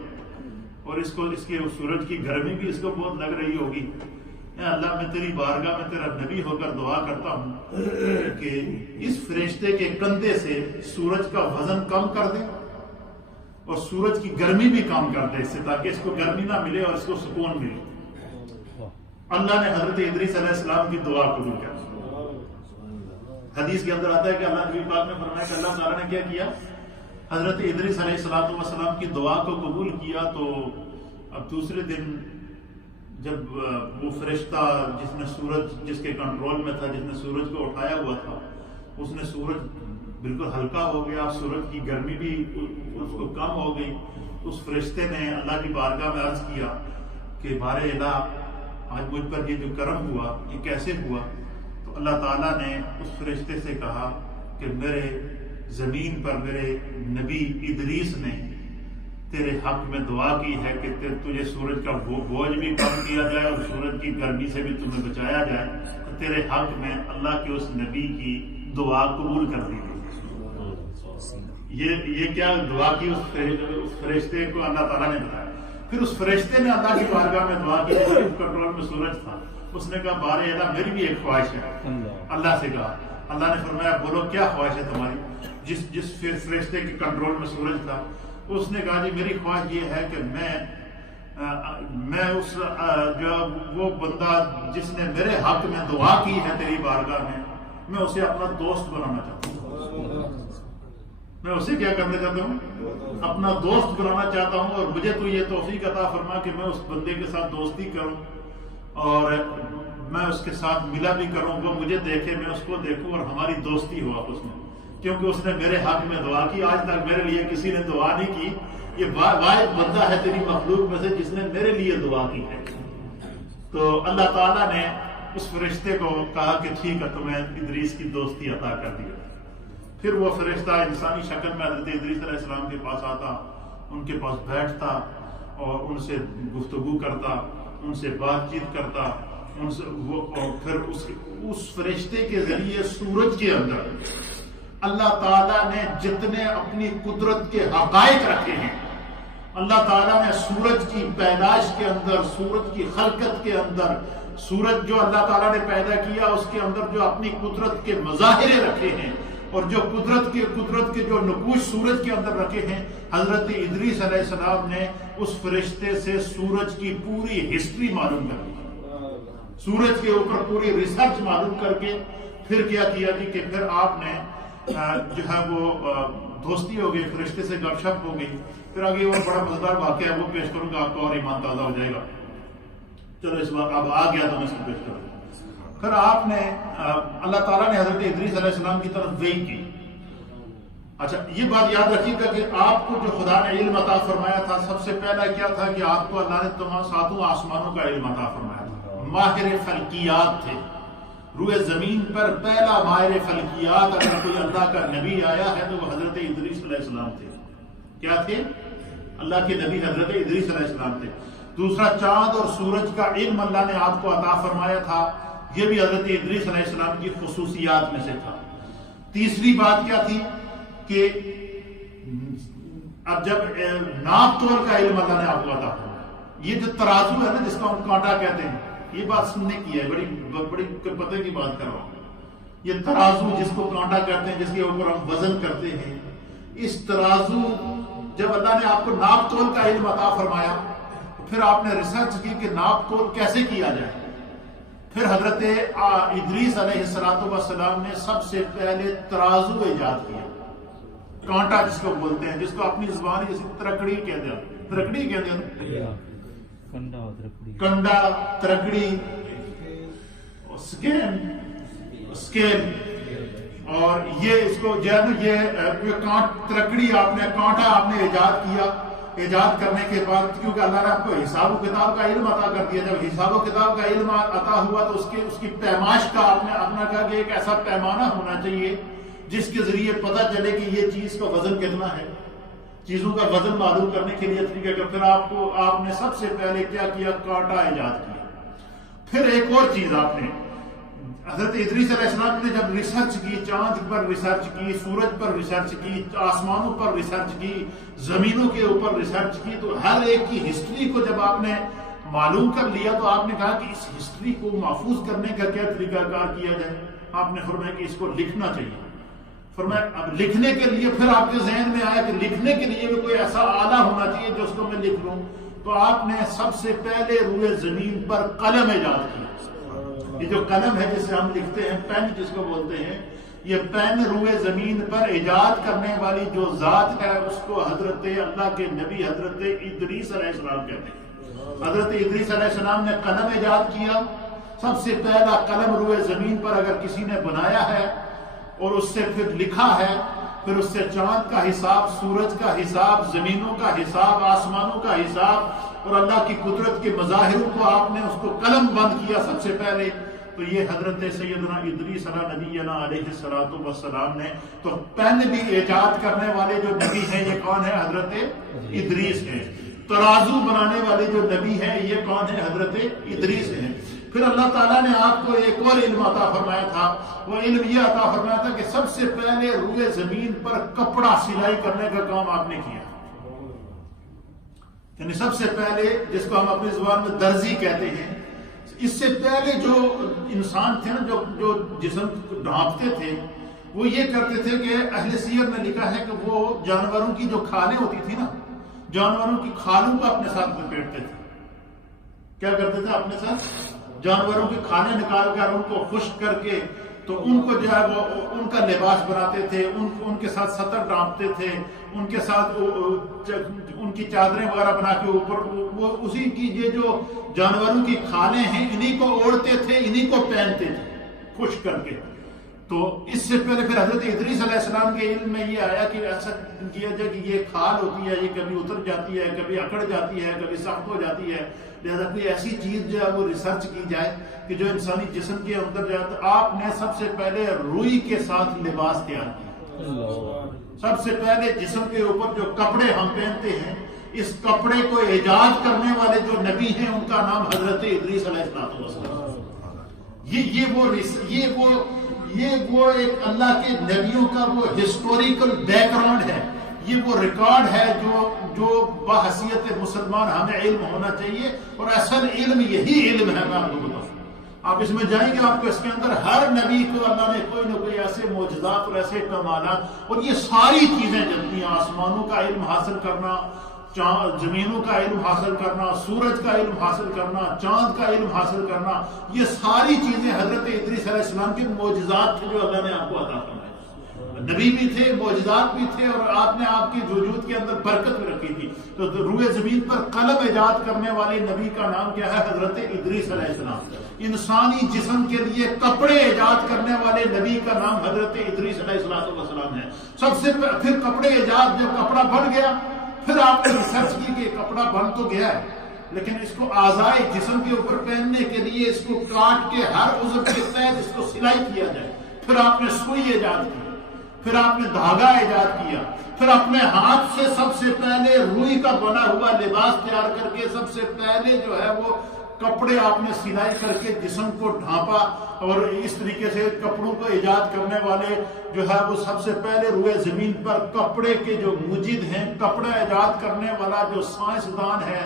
اور اس کے سورج کی گرمی بھی اس کو بہت لگ رہی ہوگی. اے اللہ، میں تیری بارگاہ میں تیرا نبی ہو کر دعا کرتا ہوں کہ اس فرشتے کے کندھے سے سورج کا وزن کم کر دے اور سورج کی گرمی بھی کم کر دے، اس سے تاکہ اس کو گرمی نہ ملے اور اس کو سکون ملے. اللہ نے حضرت ادریس علیہ السلام کی دعا قبول کر. حدیث کے اندر آتا ہے کہ اللہ نبی پاک نے فرمایا کہ اللہ تعالیٰ نے کیا کیا؟ حضرت ادریس علیہ السلام کی دعا کو قبول کیا. تو اب دوسرے دن جب وہ فرشتہ جس کے کنٹرول میں تھا، جس نے سورج کو اٹھایا ہوا تھا، اس نے سورج بالکل ہلکا ہو گیا، سورج کی گرمی بھی اس کو کم ہو گئی. اس فرشتے نے اللہ کی بارگاہ میں عرض کیا کہ بارے الہ، آج مجھ پر یہ جو کرم ہوا یہ کیسے ہوا؟ تو اللہ تعالیٰ نے اس فرشتے سے کہا کہ میرے زمین پر میرے نبی ادریس نے تیرے حق میں دعا کی ہے کہ تجھے سورج کا بوجھ بھی کم کیا جائے اور سورج کی گرمی سے بھی تمہیں بچایا جائے. تو تیرے حق میں اللہ کے اس نبی کی دعا قبول کر دی گئی. یہ کیا دعا کی؟ اس فرشتے کو اللہ تعالیٰ نے بتایا. پھر اس فرشتے نے اللہ کی بارگاہ میں دعا کی، جس کے کنٹرول میں سورج تھا. اس نے کہا بارے الہ، میری بھی ایک خواہش ہے. اللہ سے کہا. اللہ نے فرمایا بولو کیا خواہش ہے تمہاری؟ جس فرشتے کے کنٹرول میں سورج تھا اس نے کہا جی میری خواہش یہ ہے کہ میں اس جو وہ بندہ جس نے میرے حق میں دعا کی ہے تیری بارگاہ میں اسے اپنا دوست بنانا چاہتا ہوں. میں اسے کیا کرنا چاہتا ہوں؟ اپنا دوست بنانا چاہتا ہوں. اور مجھے تو یہ توفیق عطا فرما کہ میں اس بندے کے ساتھ دوستی کروں اور میں اس کے ساتھ ملا بھی کروں، وہ مجھے دیکھے، میں اس کو دیکھوں، اور ہماری دوستی ہو آپس میں، کیونکہ اس نے میرے حق میں دعا کی، آج تک میرے لیے کسی نے دعا نہیں کی، یہ واحد بندہ ہے تیری مخلوق میں سے جس نے میرے لیے دعا کی ہے۔ تو اللہ تعالیٰ نے اس فرشتے کو کہا کہ ٹھیک ہے، تمہیں ادریس کی دوستی عطا کر دیا۔ پھر وہ فرشتہ انسانی شکل میں حضرت ادریس علیہ السلام کے پاس آتا، ان کے پاس بیٹھتا اور ان سے گفتگو کرتا، ان سے بات چیت کرتا، ان سے پھر اس فرشتے کے ذریعے سورج کے اندر اللہ تعالیٰ نے جتنے اپنی قدرت کے حقائق رکھے ہیں، اللہ تعالیٰ نے سورج کی پیدائش کے اندر، سورج کی خلقت کے اندر، سورج جو اللہ تعالیٰ نے پیدا کیا اس کے اندر جو اپنی قدرت کے مظاہرے رکھے ہیں، اور جو قدرت کے جو نقوش سورج کے اندر رکھے ہیں، حضرت ادریس علیہ السلام نے اس فرشتے سے سورج کی پوری ہسٹری معلوم کر لی، سورج کے اوپر پوری ریسرچ معلوم کر کے پھر کیا کیا جی کہ پھر آپ نے جو ہے وہ دوستی ہو گئی، فرشتے سے گپ شپ ہو گئی۔ پھر آگے وہ بڑا مزیدار واقعہ ہے، وہ پیش کروں گا، آپ کا اور ایمان تازہ ہو جائے گا۔ چلو اس بار اب آ گیا تو میں اس کو پیش کروں۔ پھر آپ نے اللہ تعالیٰ نے حضرت ادریس علیہ السلام کی طرف وحی کی۔ اچھا یہ بات یاد رکھیے گا کہ آپ کو جو خدا نے علم عطا فرمایا تھا، سب سے پہلا کیا تھا کہ آپ کو اللہ نے تمام ساتوں آسمانوں کا علم عطا فرمایا تھا، ماہر فلکیات تھے۔ روئے زمین پر پہلا ماہر فلکیات اگر کوئی اللہ کا نبی آیا ہے تو وہ حضرت ادریس علیہ السلام تھے۔ کیا تھے؟ اللہ کے نبی حضرت ادریس علیہ السلام تھے۔ دوسرا، چاند اور سورج کا علم اللہ نے آپ کو عطا فرمایا تھا، یہ بھی حضرت ادریس علیہ السلام کی خصوصیات میں سے تھا۔ تیسری بات کیا تھی کہ اب جب ناپ تول کا علم اللہ نے آپ کو عطا فرمایا، یہ جو ترازو ہے نا جس کو ہم کانٹا کہتے ہیں، یہ بات سننے کی ہے، بڑی پتہ کی بات کر رہا ہوں۔ یہ ترازو جس کو کانٹا کہتے ہیں، جس کے اوپر ہم وزن کرتے ہیں، اس ترازو جب اللہ نے آپ کو ناپ تول کا علم عطا فرمایا تو پھر آپ نے ریسرچ کی کہ ناپ تول کیسے کیا جائے۔ پھر حضرت ادریس علیہ السلام نے سب سے پہلے ترازو ایجاد کیا، کانٹا جس کو بولتے ہیں، جس کو اپنی زبان جیسے ترکڑی کہتے ہیں، ترکڑی کہتے ہیں، کنڈا، ترکڑی، اسکیل، اور یہ اس کو جو ہے نا یہ ترکڑی آپ نے، کانٹا آپ نے ایجاد کیا۔ ایجاد کرنے کے بعد کیونکہ اللہ نے آپ کو حساب و کتاب کا علم عطا کر دیا، جب حساب و کتاب کا علم عطا ہوا تو اس کی پیمائش کا آپ نے اپنا کہا کہ ایک ایسا پیمانہ ہونا چاہیے جس کے ذریعے پتہ چلے کہ یہ چیز کا وزن کتنا ہے۔ چیزوں کا وزن معلوم کرنے کے لیے طریقہ کر، پھر آپ نے سب سے پہلے کیا کیا؟ کانٹا ایجاد کیا۔ پھر ایک اور چیز آپ نے، حضرت ادریس علیہ السلام نے جب ریسرچ کی، چاند پر ریسرچ کی، سورج پر ریسرچ کی، آسمانوں پر ریسرچ کی، زمینوں کے اوپر ریسرچ کی، تو ہر ایک کی ہسٹری کو جب آپ نے معلوم کر لیا تو آپ نے کہا کہ اس ہسٹری کو محفوظ کرنے کا کیا طریقہ کار کیا جائے۔ آپ نے فرمایا کہ اس کو لکھنا چاہیے۔ فرمایا اب لکھنے کے لیے پھر آپ کے ذہن میں آیا کہ لکھنے کے لیے بھی کوئی ایسا آلہ ہونا چاہیے جو اس کو میں لکھ لوں، تو آپ نے سب سے پہلے روئے زمین پر قلم ایجاد کیا۔ یہ جو قلم ہے جس سے ہم لکھتے ہیں، پین جس کو بولتے ہیں، یہ پین روئے زمین پر ایجاد کرنے والی جو ذات ہے اس کو حضرت اللہ کے نبی حضرت ادریس علیہ السلام کہتے ہیں۔ حضرت ادریس علیہ السلام نے قلم ایجاد کیا۔ سب سے پہلا قلم روئے زمین پر اگر کسی نے بنایا ہے اور اس سے پھر لکھا ہے، پھر اس سے چاند کا حساب، سورج کا حساب، زمینوں کا حساب، آسمانوں کا حساب اور اللہ کی قدرت کے مظاہروں کو آپ نے اس کو قلم بند کیا سب سے پہلے، تو یہ حضرت سیدنا ادریس علیہ نبینا علیہ السلام نے۔ تو پین بھی ایجاد کرنے والے جو نبی ہیں یہ کون ہے؟ حضرت ادریس ہیں۔ ترازو بنانے والے جو نبی ہیں یہ کون ہے؟ حضرت ادریس ہیں۔ پھر اللہ تعالیٰ نے آپ کو ایک اور علم عطا فرمایا تھا، وہ علم یہ عطا فرمایا تھا کہ سب سے پہلے روئے زمین پر کپڑا سلائی کرنے کا کام آپ نے کیا۔ یعنی سب سے پہلے، جس کو ہم اپنی زبان میں درزی کہتے ہیں، اس سے پہلے جو انسان تھے نا، جو جسم ڈھانپتے تھے، وہ یہ کرتے تھے کہ اہل سیر نے لکھا ہے کہ وہ جانوروں کی جو کھالیں ہوتی تھی نا، جانوروں کی کھالوں کو اپنے ساتھ لپیٹتے تھے۔ کیا کرتے تھے؟ اپنے ساتھ جانوروں کی کھالیں نکال کر ان کو خشک کر کے تو ان کو جو ہے وہ ان کا لباس بناتے تھے، ان کے ساتھ سطر ڈانپتے تھے، ان کے ساتھ ان کی چادریں وغیرہ بنا کے اوپر وہ اسی کی یہ جو جانوروں کی کھالیں ہیں انہی کو اوڑھتے تھے، انہی کو پہنتے تھے خشک کر کے۔ تو اس سے پہلے پھر حضرت ادریس علیہ السلام کے علم میں یہ آیا کہ ایسا کیا جائے کہ یہ کھال ہوتی ہے، یہ کبھی اتر جاتی ہے، کبھی اکڑ جاتی ہے، کبھی سخت ہو جاتی ہے، لہذا کوئی ایسی چیز جو ہے وہ ریسرچ کی جائے کہ جو انسانی جسم کے اندر جائے۔ تو آپ نے سب سے پہلے روئی کے ساتھ لباس تیار کیا، سب سے پہلے جسم کے اوپر جو کپڑے ہم پہنتے ہیں، اس کپڑے کو ایجاد کرنے والے جو نبی ہیں ان کا نام حضرت ادریس علیہ السلام۔ یہ وہ ایک اللہ کے نبیوں کا وہ ہسٹوریکل بیک گراؤنڈ ہے، یہ وہ ریکارڈ ہے جو بحیثیت مسلمان ہمیں علم ہونا چاہیے، اور اصل علم یہی علم ہے۔ میں آپ کو بتاؤں، آپ اس میں جائیں گے آپ کو اس کے اندر ہر نبی کو اللہ نے کوئی نہ کوئی ایسے معجزات اور ایسے کمالات، اور یہ ساری چیزیں جلتی ہیں، آسمانوں کا علم حاصل کرنا، زمینوں کا علم حاصل کرنا، سورج کا علم حاصل کرنا، چاند کا علم حاصل کرنا، یہ ساری چیزیں حضرت ادریس علیہ السلام کے معجزات تھے جو اللہ نے آپ کو عطا فرمائے۔ نبی بھی تھے، معجزات بھی تھے، اور آپ نے آپ کی وجود کے اندر برکت بھی رکھی تھی۔ تو روئے زمین پر قلم ایجاد کرنے والے نبی کا نام کیا ہے؟ حضرت ادریس علیہ السلام۔ انسانی جسم کے لیے کپڑے ایجاد کرنے والے نبی کا نام حضرت ادریس علیہ السلام ہے۔ سب سے پھر کپڑے ایجاد، جب کپڑا بن گیا پھر آپ نے ریسرچ کی کہ کپڑا بن تو گیا ہے، لیکن اس کو اعضائے جسم کے اوپر پہننے کے لیے اس کو کاٹ کے ہر عضو کے تحت اس کو سلائی کیا جائے۔ پھر آپ نے سوئی ایجاد کی، پھر آپ نے دھاگا ایجاد کیا، پھر اپنے ہاتھ سے سب سے پہلے روئی کا بنا ہوا لباس تیار کر کے سب سے پہلے جو ہے وہ کپڑے آپ نے سلائی کر کے جسم کو ڈھانپا، اور اس طریقے سے کپڑوں کو ایجاد کرنے والے جو ہے وہ سب سے پہلے روئے زمین پر کپڑے کے جو موجد ہیں، کپڑا ایجاد کرنے والا جو سائنسدان ہے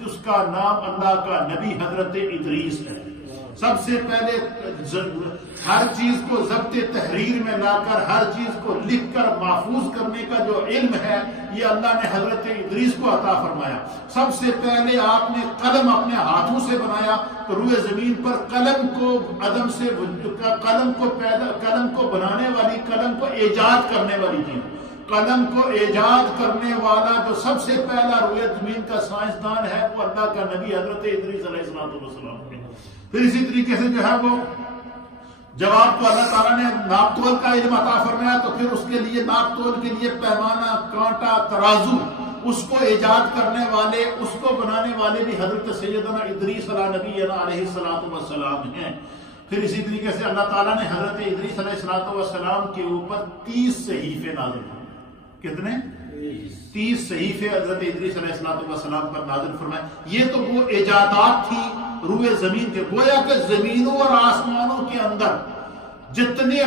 جس کا نام اللہ کا نبی حضرت ادریس ہے۔ سب سے پہلے ہر چیز کو ضبط تحریر میں لا کر، ہر چیز کو لکھ کر محفوظ کرنے کا جو علم ہے یہ اللہ نے حضرت ادریس کو عطا فرمایا۔ سب سے پہلے آپ نے قلم اپنے ہاتھوں سے بنایا، تو روئے زمین پر قلم کو عدم سے قلم کو بنانے والی، قلم کو ایجاد کرنے والی چیز، قلم کو ایجاد کرنے والا جو سب سے پہلا روئے زمین کا سائنسدان ہے وہ اللہ کا نبی حضرت ادریس علیہ السلام ہے۔ پھر اسی طریقے سے جو ہے وہ جب آپ کو اللہ تعالیٰ نے ناپ تول کا علم عطا فرمایا تو پھر اس کے لیے ناپ تول کے لیے پیمانہ، کانٹا، ترازو، اس کو ایجاد کرنے والے، اس کو بنانے والے بھی حضرت سیدنا ادریس علیہ نبینا علیہ السلام ہیں۔ پھر اسی طریقے سے اللہ تعالیٰ نے حضرت ادریس علیہ السلام کے اوپر 30 صحیفے نازل فرمائے۔ کتنے؟ 30 صحیفے حضرت ادریس علیہ السلام پر نازل فرمائے۔ یہ تو وہ ایجادات تھی روئے زمین کے، گویا کہ زمینوں اور آسمانوں کے اندر جتنے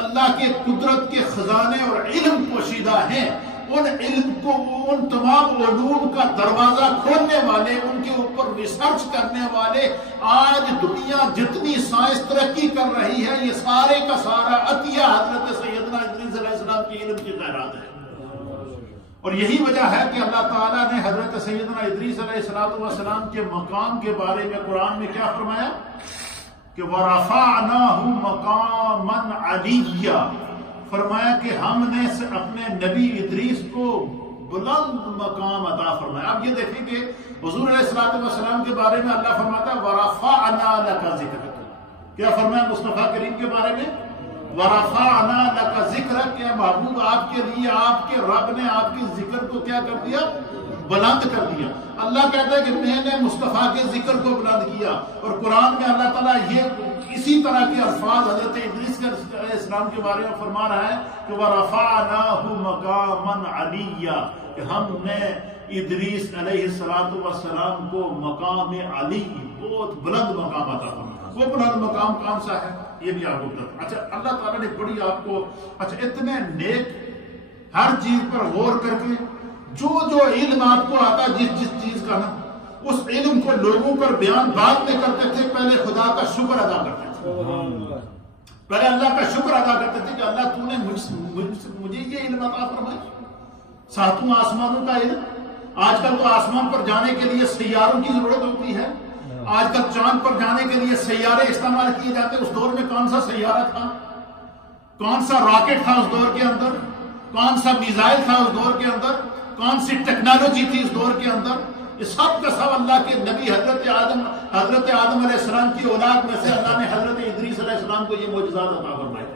اللہ کے قدرت کے خزانے اور علم پوشیدہ ہیں، ان علم کو، ان تمام علوم کا دروازہ کھولنے والے، ان کے اوپر ریسرچ کرنے والے، آج دنیا جتنی سائنس ترقی کر رہی ہے یہ سارے کا سارا عطیہ حضرت سیدنا ادریس علیہ السلام کی علم کی خیرات ہے۔ اور یہی وجہ ہے کہ اللہ تعالیٰ نے حضرت سیدنا ادریس علیہ السلام کے مقام کے بارے میں قرآن میں کیا فرمایا کہ وَرَفَعْنَاهُ مَقَامًا عَلِيًّا، فرمایا کہ ہم نے اپنے نبی ادریس کو بلند مقام عطا فرمایا۔ اب یہ دیکھیں کہ حضور علیہ السلام کے بارے میں اللہ فرماتا ہے وَرَفَعْنَا لَكَ ذِكْرَكَ، کیا فرمایا مصطفیٰ کریم کے بارے میں؟ وَرَفَعْنَا لَكَ ذِكْرَكَ، کہ محبوب آپ کے لیے آپ کے رب نے آپ کے ذکر کو کیا کر دیا؟ بلند کر دیا۔ اللہ کہتا ہے کہ میں نے مصطفیٰ کے ذکر کو بلند کیا، اور قرآن میں اللہ تعالیٰ یہ اسی طرح کے الفاظ حضرت ادریس علیہ السلام کے بارے میں فرما رہا ہے کہ وَرَفَعْنَاهُ مَقَامًا عَلِيًّا، کہ ہم نے ادریس علیہ السلام کو مقام علی، بہت بلند مقام عطا فرمایا۔ وہ بلند مقام کون سا ہے یہ بھی آپ کو بتا۔ اچھا، اللہ تعالیٰ نے بڑی آپ کو اتنے نیک، ہر چیز پر غور کر کے جو علم آپ کو آتا جس چیز کا نا، اس علم کو لوگوں پر بیان بعد میں کرتے تھے، پہلے خدا کا شکر ادا کرتے تھے، پہلے اللہ کا شکر ادا کرتے تھے کہ اللہ تو نے مجھے یہ علم عطا فرمایا، ساتوں آسمانوں کا علم۔ آج کل تو آسمان پر جانے کے لیے سیاروں کی ضرورت ہوتی ہے، آج کل چاند پر جانے کے لیے سیارے استعمال کیے جاتے، اس دور میں کون سا سیارہ تھا، کون سا راکٹ تھا اس دور کے اندر، کون سا میزائل تھا اس دور کے اندر، کون سی ٹیکنالوجی تھی اس دور کے اندر؟ یہ سب کا سب اللہ کے نبی حضرت آدم علیہ السلام کی اولاد میں سے اللہ نے حضرت ادریس علیہ السلام کو یہ معجزات عطا فرمائے۔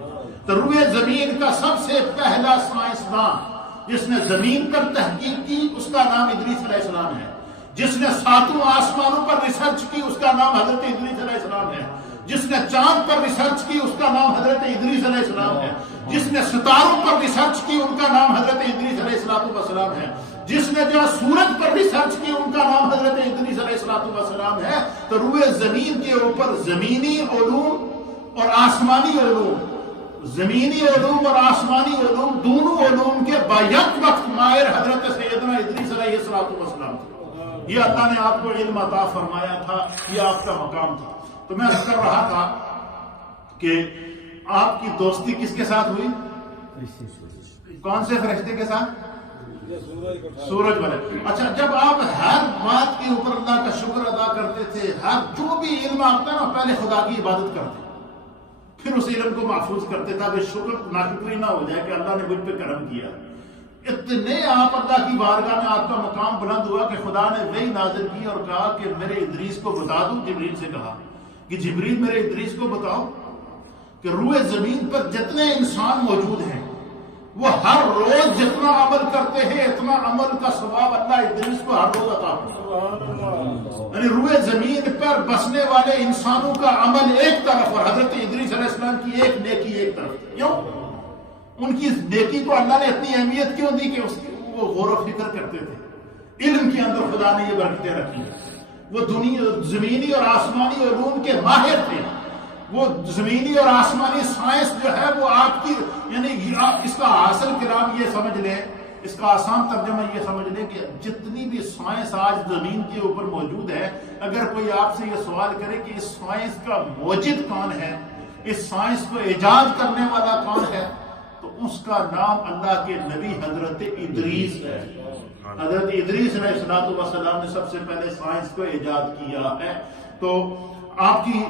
تو روئے زمین کا سب سے پہلا سائنسدان جس نے زمین پر تحقیق کی اس کا نام ادریس علیہ السلام ہے، جس نے ساتوں آسمانوں پر ریسرچ کی اس کا نام حضرت ادریس علیہ السلام ہے، جس نے چاند پر ریسرچ کی اس کا نام حضرت ادریس علیہ السلام ہے، جس نے ستاروں پر ریسرچ کی ان کا نام حضرت ادریس علیہ السلام ہے، جس نے جو سورج پر ریسرچ کی ان کا نام حضرت ادریس علیہ السلام ہے۔ تو روئے زمین کے اوپر زمینی علوم اور آسمانی علوم، زمینی علوم اور آسمانی علوم دونوں علوم کے بیک وقت ماہر حضرت سیدنا ادریس علیہ السلام تھے۔ یہ اللہ نے آپ کو علم عطا فرمایا تھا، یہ آپ کا مقام تھا۔ تو میں کر رہا تھا کہ آپ کی دوستی کس کے ساتھ ہوئی؟ کون سے فرشتے کے ساتھ؟ سورج والے۔ اچھا، جب آپ ہر بات کے اوپر اللہ کا شکر ادا کرتے تھے، ہر جو بھی علم آتا نا پہلے خدا کی عبادت کرتے، پھر اس علم کو محفوظ کرتے تاکہ شکر ناشکری نہ ہو جائے کہ اللہ نے مجھ پہ کرم کیا۔ اتنے آپ اللہ کی بارگاہ میں آپ کا مقام بلند ہوا کہ خدا نے وحی نازل کی اور کہا کہ میرے ادریس کو بتا دوں۔ جبریل سے کہا کہ جبریل میرے ادریس کو بتاؤ کہ روئے زمین پر جتنے انسان موجود ہیں وہ ہر روز جتنا عمل کرتے ہیں اتنا عمل کا ثواب اللہ ادریس کو ہر روز عطا کرتا۔ یعنی روئے زمین پر بسنے والے انسانوں کا عمل ایک طرف اور حضرت ادریس علیہ السلام کی ایک نیکی ایک طرف۔ کیوں؟ ان کی نیکی کو اللہ نے اتنی اہمیت کیوں دی کہ وہ غور و فکر کرتے تھے، علم کے اندر خدا نے یہ برکتیں رکھی، وہ زمینی اور آسمانی علوم کے ماہر تھے۔ وہ زمینی اور آسمانی سائنس جو ہے وہ آپ کی، یعنی آپ اس کا حاصل کلام یہ سمجھ لیں، اس کا آسان ترجمہ یہ سمجھ لیں کہ جتنی بھی سائنس آج زمین کے اوپر موجود ہے، اگر کوئی آپ سے یہ سوال کرے کہ اس سائنس کا موجد کون ہے، اس سائنس کو ایجاد کرنے والا کون ہے، تو اس کا نام اللہ کے نبی حضرت ادریس ہے۔ حضرت ادریس علیہ السلام نے سب سے پہلے سائنس کو ایجاد کیا ہے۔ تو آپ کی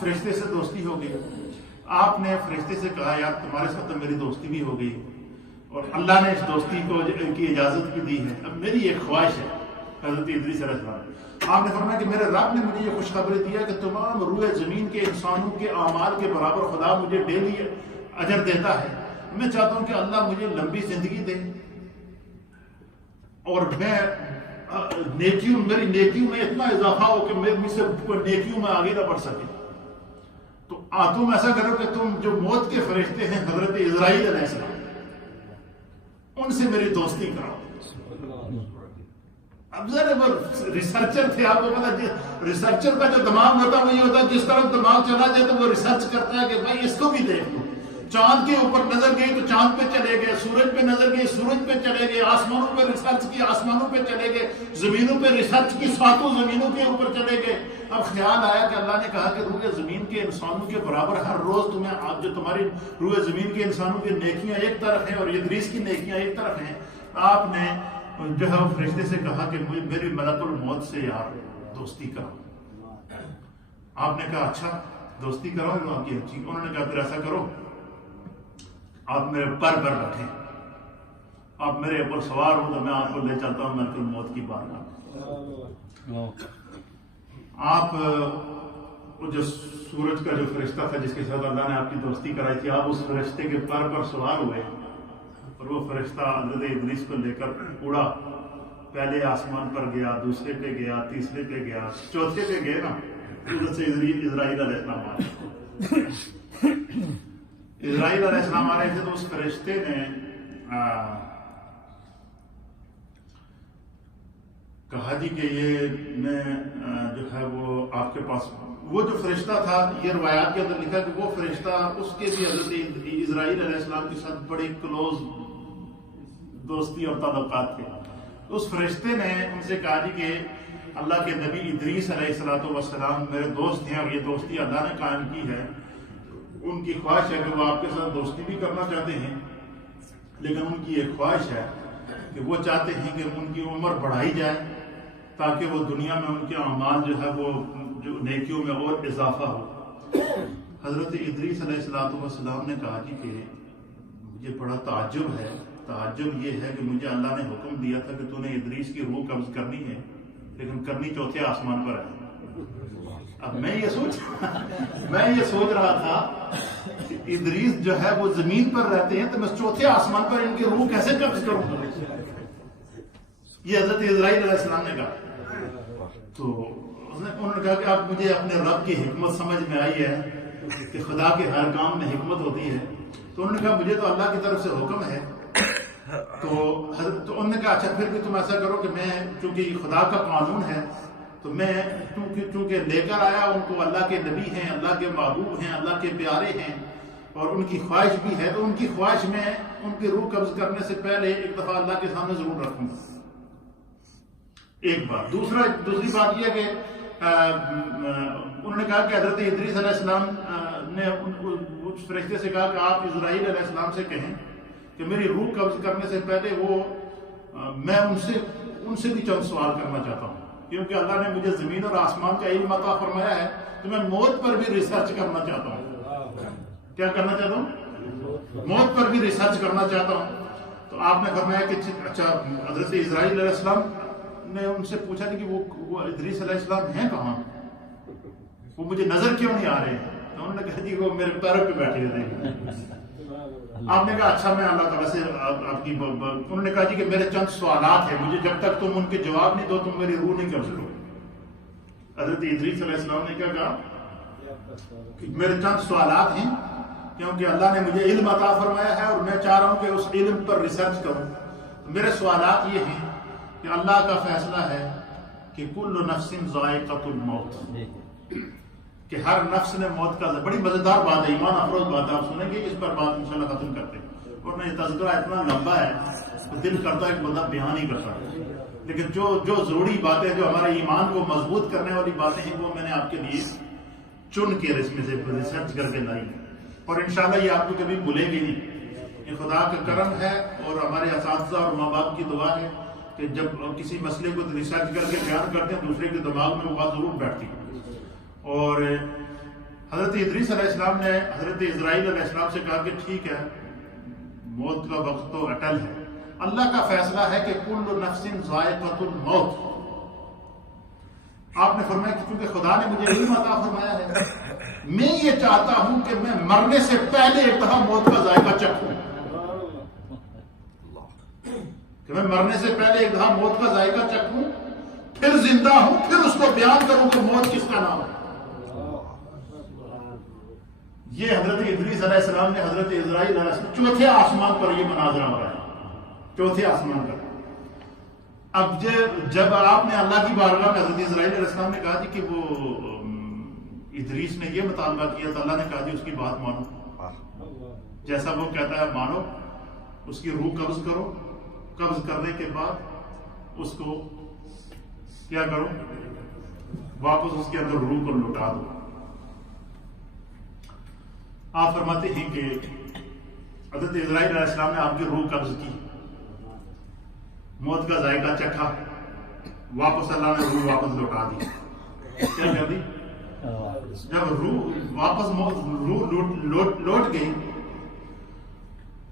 فرشتے سے دوستی ہو گئی، آپ نے فرشتے سے کہا یار تمہارے ساتھ تو میری دوستی بھی ہو گئی، اور اللہ نے اس دوستی کو کی اجازت بھی دی ہے۔ اب میری ایک خواہش ہے حضرت ادریس علیہ السلام، آپ نے فرمایا کہ میرے رب نے مجھے یہ خوشخبری دیا کہ تمام روئے زمین کے انسانوں کے اعمال کے برابر خدا مجھے ڈیلی اجر دیتا ہے۔ میں چاہتا ہوں کہ اللہ مجھے لمبی زندگی دے اور میں میری نیکیوں میں اتنا اضافہ ہو کہ مجھ سے نیکیوں میں آگے نہ بڑھ سکے۔ تو تم ایسا کرو کہ تم جو موت کے فرشتے ہیں حضرت اسرائیل علیہ السلام، ان سے میری دوستی کراؤ۔ اب ذرا وہ ریسرچر تھے، آپ کو پتا ریسرچر کا جو دماغ ہوتا ہے وہ یہ ہوتا ہے جس طرف دماغ چلا جائے تو وہ ریسرچ کرتا ہے کہ بھائی اس کو بھی دیکھ لو۔ چاند کے اوپر نظر گئی تو چاند پہ چلے گئے، سورج پہ نظر گئی سورج پہ چلے گئے، آسمانوں پہ ریسرچ کی آسمانوں پہ چلے گئے، زمینوں پہ ریسرچ کی ساتوں زمینوں کے اوپر چلے گئے۔ اب خیال آیا کہ اللہ نے کہا کہ روئے زمین کے انسانوں کے برابر ہر روز تمہیں جو تمہاری روئے زمین کے انسانوں کی نیکیاں ایک طرف ہیں اور ادریس کی نیکیاں ایک طرف ہیں، آپ نے جو ہے فرشتے سے کہا کہ میری ملک الموت سے یار دوستی کرو۔ آپ نے کہا اچھا دوستی کرو، انہوں نے کہا پھر ایسا کرو آپ میرے پر بیٹھیں، آپ میرے اوپر سوار ہو تو میں آپ کو لے چلتا ہوں ملک الموت کی بارگاہ۔ آپ جو سورج کا جو فرشتہ تھا جس کے ساتھ اللہ نے آپ کی دوستی کرائی تھی، آپ اس فرشتے کے پر سوار ہوئے اور وہ فرشتہ حضرت ادریس کو لے کر اڑا، پہلے آسمان پر گیا، دوسرے پہ گیا، تیسرے پہ گیا، چوتھے پہ گئے نا حضرت اسرائیل علیہ السلام آئے۔ اسرائیل علیہ السلام آ رہے تھے تو اس فرشتے نے کہا جی کہ یہ میں جو ہے وہ آپ کے پاس، وہ جو فرشتہ تھا یہ روایات کے اندر لکھا کہ وہ فرشتہ اس کے بھی حضرت اسرائیل علیہ السلام کے ساتھ بڑی کلوز دوستی اور تعلقات تھے۔ اس فرشتے نے ان سے کہا جی کہ اللہ کے نبی ادریس علیہ السلام میرے دوست ہیں اور یہ دوستی اللہ نے قائم کی ہے، ان کی خواہش ہے کہ وہ آپ کے ساتھ دوستی بھی کرنا چاہتے ہیں، لیکن ان کی ایک خواہش ہے کہ وہ چاہتے ہیں کہ ان کی عمر بڑھائی جائے تاکہ وہ دنیا میں ان کے اعمال جو ہے وہ جو نیکیوں میں اور اضافہ ہو۔ حضرت ادریس علیہ السلام نے کہا جی کہ مجھے بڑا تعجب ہے، تعجب یہ ہے کہ مجھے اللہ نے حکم دیا تھا کہ تو نے ادریس کی روح قبض کرنی ہے، لیکن کرنی چوتھے آسمان پر ہے۔ اب میں یہ سوچ رہا تھا کہ ادریس جو ہے وہ زمین پر رہتے ہیں، تو میں چوتھے آسمان پر ان کی روح کیسے قبض کروں گا؟ یہ حضرت اسرائیل علیہ السلام نے کہا۔ تو انہوں نے کہا کہ اب مجھے اپنے رب کی حکمت سمجھ میں آئی ہے کہ خدا کے ہر کام میں حکمت ہوتی ہے۔ تو انہوں نے کہا مجھے تو اللہ کی طرف سے حکم ہے۔ تو انہوں نے کہا اچھا پھر بھی تم ایسا کرو کہ میں، چونکہ خدا کا قانون ہے، تو میں چونکہ لے کر آیا ان کو، اللہ کے نبی ہیں، اللہ کے محبوب ہیں، اللہ کے پیارے ہیں، اور ان کی خواہش بھی ہے، تو ان کی خواہش میں ان کی روح قبض کرنے سے پہلے ایک دفعہ اللہ کے سامنے ضرور رکھوں گا۔ ایک بات۔ دوسری بات یہ کہ انہوں نے کہا کہ حضرت ادریس علیہ السلام نے اس فرشتے سے کہا کہ آپ اسرائیل علیہ السلام سے کہیں کہ میری روح قبض کرنے سے پہلے میں ان سے بھی چند سوال کرنا چاہتا ہوں، کیونکہ اللہ نے مجھے زمین اور آسمان کا علم عطا فرمایا ہے، تو میں موت پر بھی ریسرچ کرنا چاہتا ہوں۔ کیا کرنا چاہتا ہوں؟ موت پر بھی ریسرچ کرنا چاہتا ہوں۔ تو آپ نے فرمایا کہ اچھا، حضرت اسرائیل علیہ السلام نے ان سے پوچھا کہ وہ ادریس علیہ السلام ہیں کہاں، وہ مجھے نظر کیوں نہیں آ رہے ہیں؟ تو انہوں نے کہا جی وہ میرے پیروں پہ بیٹھے ہوئے تھے۔ آپ نے کہا اچھا میں اللہ تعالیٰ سے آپ کی انہوں نے کہا جی کہ میرے چند سوالات ہیں، مجھے جب تک تم ان کے جواب نہیں دو تم میری روح نہیں قبض کرو۔ حضرت ادریس علیہ السلام نے کیا کہا کہ میرے چند سوالات ہیں، کیونکہ اللہ نے مجھے علم عطا فرمایا ہے اور میں چاہ رہا ہوں کہ اس علم پر ریسرچ کروں۔ میرے سوالات یہ ہیں کہ اللہ کا فیصلہ ہے کہ کل نفس ذائقۃ الموت، کہ ہر نفس نے موت کا، بڑی مزیدار بات ہے، ایمان افروز بات ہے، آپ سنیں گے، اس پر بات انشاءاللہ ختم کرتے ہیں، ورنہ یہ تذکرہ اتنا لمبا ہے تو دل کرتا ہے کہ بندہ بیان ہی کرتا ہے، لیکن جو ضروری باتیں، جو ہمارے ایمان کو مضبوط کرنے والی باتیں ہیں، وہ میں نے آپ کے لیے چن کے اس میں سے ریسرچ کر کے لائی، اور انشاءاللہ یہ آپ کو کبھی بھولیں گے نہیں۔ یہ خدا کا کرم ہے اور ہمارے اساتذہ اور ماں باپ کی دعا ہے کہ جب کسی مسئلے کو ریسرچ کر کے بیان کرتے ہیں دوسرے کے دماغ میں وہ بات ضرور بیٹھتی ہے۔ اور حضرت ادریس علیہ السلام نے حضرت اسرائیل علیہ السلام سے کہا کہ ٹھیک ہے، موت کا وقت تو اٹل ہے، اللہ کا فیصلہ ہے کہ کل نفس ذائقۃ الموت۔ آپ نے فرمایا کہ چونکہ خدا نے مجھے علم عطا فرمایا ہے، میں یہ چاہتا ہوں کہ میں مرنے سے پہلے ایک دفعہ موت کا ذائقہ چکھوں، کہ میں مرنے سے پہلے ایک دفعہ موت کا ذائقہ چکھوں، پھر زندہ ہوں، پھر اس کو بیان کروں کہ موت کس کا نام ہے۔ یہ حضرت ادریس علیہ السلام نے حضرت اسرائیل علیہ السلام چوتھے آسمان پر یہ مناظرہ ہو رہا ہے، چوتھے آسمان پر۔ اب جب آپ نے اللہ کی بارگاہ میں حضرت اسرائیل علیہ السلام نے کہا جی کہ وہ ادریس نے یہ مطالبہ کیا، تو اللہ نے کہا جی اس کی بات مانو، جیسا وہ کہتا ہے مانو، اس کی روح قبض کرو، قبض کرنے کے بعد اس کو کیا کرو، واپس اس کے اندر روح کو لوٹا دو۔ آپ فرماتے ہیں کہ حضرت اسرائیل علیہ السلام نے آپ کی روح قبض کی، موت کا ذائقہ چکھا، واپس اللہ نے روح واپس لوٹا دی۔ کیا کر دی؟ جب روح واپس لوٹ گئی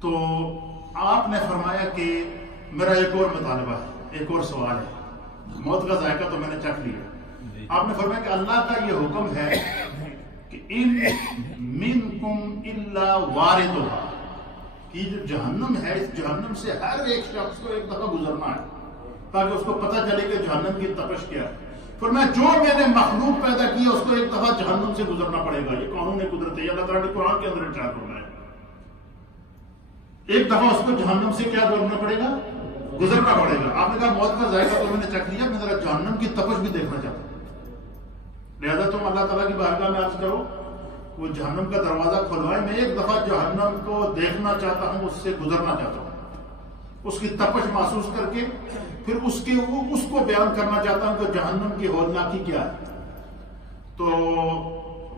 تو آپ نے فرمایا کہ میرا ایک اور مطالبہ ہے، ایک اور سوال ہے، موت کا ذائقہ تو میں نے چکھ لیا۔ آپ نے فرمایا کہ اللہ کا یہ حکم ہے کہ ان منکم الا واردھا، کہ جو جہنم ہے، اس جہنم سے ہر ایک شخص کو ایک دفعہ گزرنا ہے تاکہ اس کو پتہ چلے کہ جہنم کی تپش کیا ہے۔ فرمایا جو میں نے مخلوق پیدا کی اس کو ایک دفعہ جہنم سے گزرنا پڑے گا، یہ قانون قدرت ہے، اللہ تعالیٰ نے قرآن کے اندر ارشاد فرمایا ہے، ایک دفعہ اس کو جہنم سے کیا کرنا پڑے گا، گزرنا پڑے گا۔ آپ نے کہا موت کا ذائقہ تو میں نے چکھ لیا، میں ذرا جہنم کی تپش بھی دیکھنا چاہتا ہوں، لہذا تم اللہ تعالیٰ کی بارگاہ میں عرض کرو وہ جہنم کا دروازہ کھلوائے، میں ایک دفعہ جہنم کو دیکھنا چاہتا ہوں، اس سے گزرنا چاہتا ہوں، اس کی تپش محسوس کر کے پھر اس کو بیان کرنا چاہتا ہوں کہ جہنم کی ہولناکی کیا ہے۔ تو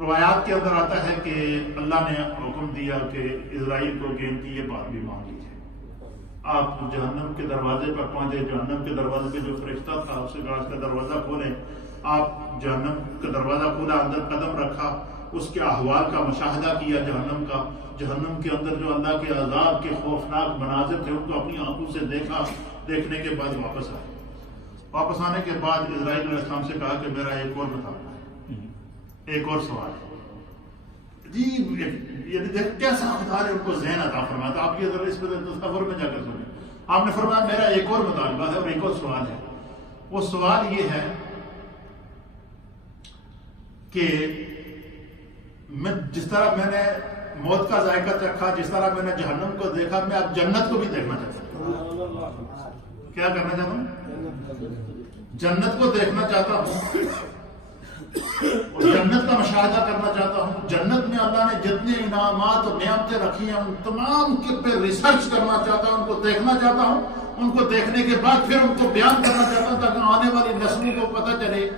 روایات کے اندر آتا ہے کہ اللہ نے حکم دیا کہ اسرائیل کو کہ ان کی یہ بات بھی مان لیجیے، آپ جہنم کے دروازے پر پہنچے، جہنم کے دروازے پہ جو فرشتہ تھا اس سے کہا اس کا دروازہ کھولیں. آپ جہنم کا دروازہ کھولا، اندر قدم رکھا، اس کے احوال کا مشاہدہ کیا جہنم کا. جہنم کے اندر جو اللہ کے عذاب کے خوفناک مناظر تھے ان کو اپنی آنکھوں سے دیکھا. دیکھنے کے بعد واپس آئے. واپس آنے کے بعد اسرائیل علیہ السلام سے کہا کہ میرا ایک اور مطالبہ ہے، ایک اور سوال ہے. جی یعنی دیکھ کیسا خدا نے ان کو ذہن عطا فرمایا تھا. آپ یہ ذرا اس پہ تصور میں جا کر سنیں. آپ نے فرمایا میرا ایک اور مطالبہ ہے اور ایک اور سوال ہے. وہ سوال یہ ہے کہ میں جس طرح میں نے موت کا ذائقہ چکھا، جس طرح میں نے جہنم کو دیکھا، میں اب جنت کو بھی دیکھنا چاہتا ہوں. کیا کرنا چاہتا ہوں؟ جنت کو دیکھنا چاہتا ہوں اور جنت کا مشاہدہ کرنا چاہتا ہوں. جنت میں اللہ نے جتنے انعامات اور نعمتیں رکھی ہیں ان تمام کے پہ ریسرچ کرنا چاہتا ہوں، ان کو دیکھنا چاہتا ہوں. ان کو دیکھنے کے بعد پھر ان کو بیان کرنا چاہتا ہوں تاکہ آنے والی نسلوں کو پتہ چلے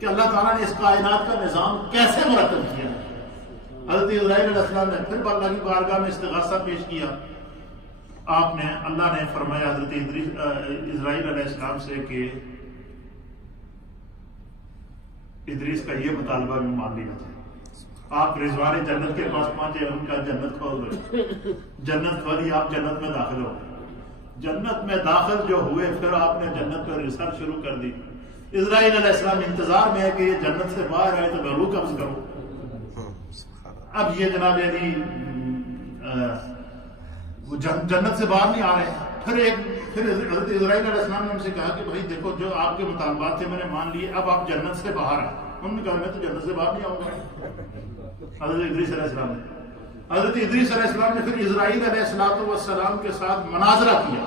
کہ اللہ تعالیٰ نے اس کائنات کا نظام کیسے مرتب کیا ہے. حضرت اسرائیل علیہ السلام نے پھر اللہ کی بارگاہ میں استغاثہ پیش کیا. آپ نے اللہ نے فرمایا حضرت اسرائیل علیہ السلام سے کہ ادریس کا یہ مطالبہ بھی مان لینا چاہیے. آپ رضوان جنت کے پاس پہنچے، ان کا جنت کھول گئے. جنت کھولی، آپ جنت میں داخل ہو. جنت میں داخل جو ہوئے پھر آپ نے جنت پر ریسرچ شروع کر دی. اسرائیل علیہ السلام انتظار میں ہے کہ یہ جنت سے باہر آئے تو میں روح قبض کروں. اب یہ جناب علی جنت سے باہر نہیں آ رہے. پھر حضرت اسرائیل علیہ السلام نے ان سے کہا کہ بھائی دیکھو جو آپ کے مطالبات تھے میں نے مان لیے، اب آپ جنت سے باہر آئے. انہوں نے کہا میں تو جنت سے باہر نہیں آؤں گا. حضرت ادریس علیہ السلام نے پھر اسرائیل علیہ السلام کے ساتھ مناظرہ کیا.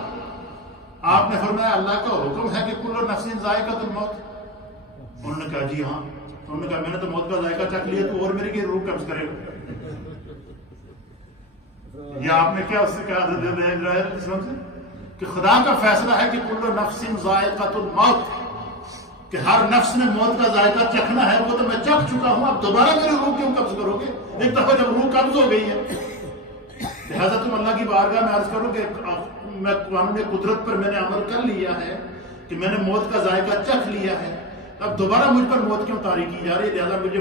آپ نے فرمایا اللہ کا حکم ہے کہ کل نفس ذائقۃ الموت. انہوں نے کہا جی ہاں. انہوں نے کہا میں نے تو موت کا ذائقہ چکھ لیا، تو اور میری روح قبض کرے گا. یا آپ نے کیا اس سے کہا حضرت اسرائیل علیہ السلام سے کہ خدا کا فیصلہ ہے کہ کل نفس ذائقۃ الموت، کہ ہر نفس نے موت کا ذائقہ چکھنا ہے. وہ تو میں چکھ چکا ہوں، اب دوبارہ میری روح کیوں قبض کرو گے؟ ایک دفعہ جب روح قبض ہو گئی ہے لہذا تم اللہ کی بارگاہ میں عرض کرو کہ میں قانون قدرت پر میں نے عمل کر لیا ہے کہ میں نے موت کا ذائقہ چکھ لیا ہے، اب دوبارہ مجھ پر موت کیوں طاری کی جا رہی ہے؟ لہذا مجھے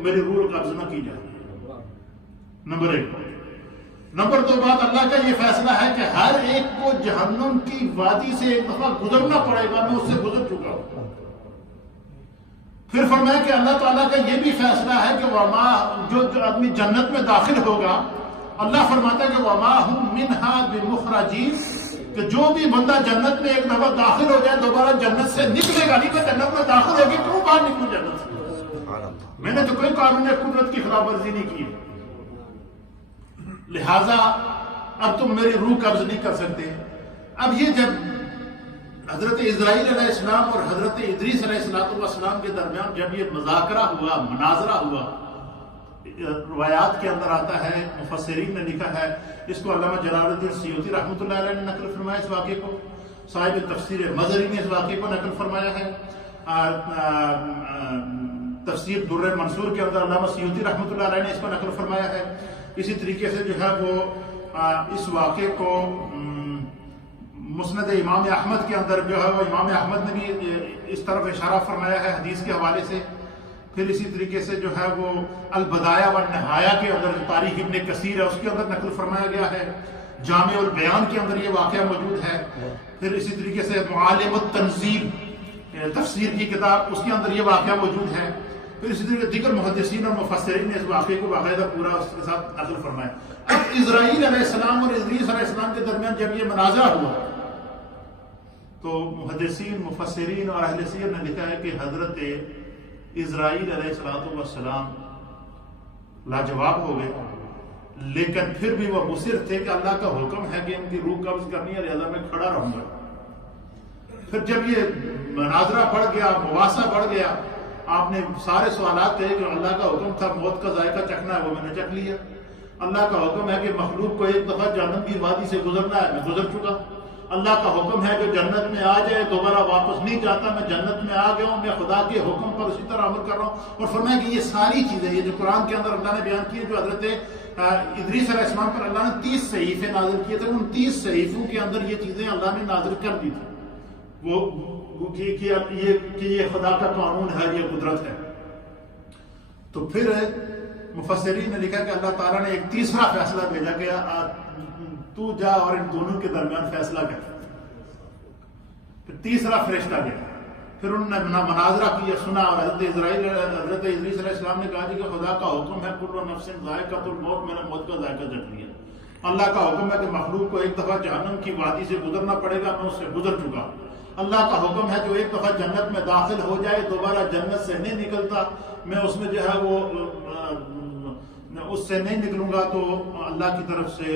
میری روح قبض نہ کی جائے. نمبر 1. نمبر 2 بات، اللہ کا یہ فیصلہ ہے کہ ہر ایک کو جہنم کی وادی سے ایک دفعہ گزرنا پڑے گا. میں اس سے گزر چکا ہوں. پھر فرمایا کہ اللہ تعالیٰ کا یہ بھی فیصلہ ہے کہ وما، جو آدمی جنت میں داخل ہوگا، اللہ فرماتا ہے کہ وما ہم منہا بمخرجین، کہ جو بھی بندہ جنت میں ایک دفعہ داخل ہو جائے دوبارہ جنت سے نکلے گا نہیں. کہ جنت میں داخل ہوگی کیوں باہر نکلوں جنت سے؟ میں نے تو کوئی قانون قدرت کی خلاف ورزی نہیں کی، لہذا اب تم میری روح قبض نہیں کر سکتے. اب یہ جب حضرت اسرائیل علیہ السلام اور حضرت ادریس علیہ السلام کے درمیان جب یہ مذاکرہ ہوا، مناظرہ ہوا، روایات کے اندر آتا ہے، مفسرین نے لکھا ہے، اس کو علامہ جلال الدین سیوطی رحمۃ اللہ علیہ نے نقل فرمایا اس واقعے کو. صاحب تفسیر مظہری نے اس واقعے کو نقل فرمایا ہے. تفسیر در المنصور کے اندر علامہ سیوطی رحمۃ اللہ علیہ نے اس کو نقل فرمایا ہے. اسی طریقے سے جو ہے وہ اس واقعے کو مسند امام احمد کے اندر جو ہے وہ امام احمد نے بھی اس طرف اشارہ فرمایا ہے حدیث کے حوالے سے. پھر اسی طریقے سے جو ہے وہ البدایہ والنہایہ کے اندر تاریخ ابن کثیر ہے اس کے اندر نقل فرمایا گیا ہے. جامع البیان کے اندر یہ واقعہ موجود ہے. پھر اسی طریقے سے معالم التنزیل تفسیر کی کتاب، اس کے اندر یہ واقعہ موجود ہے. پھر اسی طریقے دیگر محدثین اور مفسرین نے اس واقعے کو باقاعدہ پورا اس کے ساتھ نقل فرمایا. اب اسرائیل علیہ السلام اور ادریس علیہ السلام کے درمیان جب یہ مناظرہ ہوا تو محدثین، مفسرین اور اہل سیر نے لکھا ہے کہ حضرت اسرائیل علیہ السلام لاجواب ہو گئے، لیکن پھر بھی وہ مصر تھے کہ اللہ کا حکم ہے کہ ان کی روح قبض کرنی ہے، لہذا میں کھڑا رہوں گا. پھر جب یہ مناظرہ بڑھ گیا، مباحثہ بڑھ گیا، آپ نے سارے سوالات کہے کہ اللہ کا حکم تھا موت کا ذائقہ چکھنا ہے، وہ میں نے چکھ لیا. اللہ کا حکم ہے کہ مخلوق کو ایک دفعہ جہنم کی وادی سے گزرنا ہے، میں گزر چکا. اللہ کا حکم ہے کہ جنت میں آ جائے دوبارہ واپس نہیں جاتا، میں جنت میں آ گیا ہوں، میں خدا کے حکم پر اسی طرح عمل کر رہا ہوں. اور فرمایا کہ یہ ساری چیزیں، یہ جو قرآن کے اندر اللہ نے بیان کی ہے، جو حضرت ادریس علیہ السلام پر اللہ نے 30 صحیفے نازل کیے تھے. ان 30 صحیفوں کے اندر یہ چیزیں اللہ نے نازل کر دی تھی، وہ کہ یہ خدا کا قانون ہے، یہ قدرت ہے. تو پھر مفسرین نے لکھا کہ اللہ تعالیٰ نے ایک تیسرا فیصلہ بھیجا کہ تو جا اور ان دونوں کے درمیان فیصلہ کر. پھر تیسرا فرشتہ گیا، پھر انہوں نے مناظرہ کیا، سنا، اور حضرت ادریس علیہ السلام نے کہا جی کہ خدا کا حکم ہے کل نفس ذائقۃ الموت، میں نے موت کا ذائقہ چکھ لیا. اللہ کا حکم ہے کہ مخلوق کو ایک دفعہ جہنم کی وادی سے گزرنا پڑے گا، میں اس سے گزر چکا. اللہ کا حکم ہے جو ایک دفعہ جنت میں داخل ہو جائے دوبارہ جنت سے نہیں نکلتا، میں اس میں جو ہے وہ اس سے نہیں نکلوں گا. تو اللہ کی طرف سے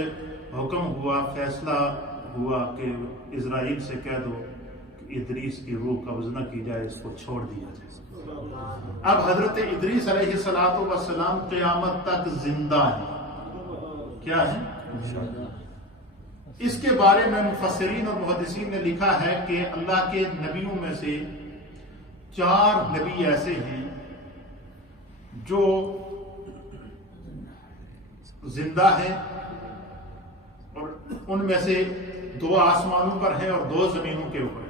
حکم ہوا، فیصلہ ہوا کہ اسرائیل سے کہہ دو کہ ادریس کی روح قبض نہ کی جائے، اس کو چھوڑ دیا جائے. اب حضرت ادریس علیہ السلام قیامت تک زندہ ہیں. کیا ہے؟ اس کے بارے میں مفسرین اور محدثین نے لکھا ہے کہ اللہ کے نبیوں میں سے 4 نبی ایسے ہیں جو زندہ ہیں، اور ان میں سے 2 آسمانوں پر ہیں اور 2 زمینوں کے اوپر ہیں.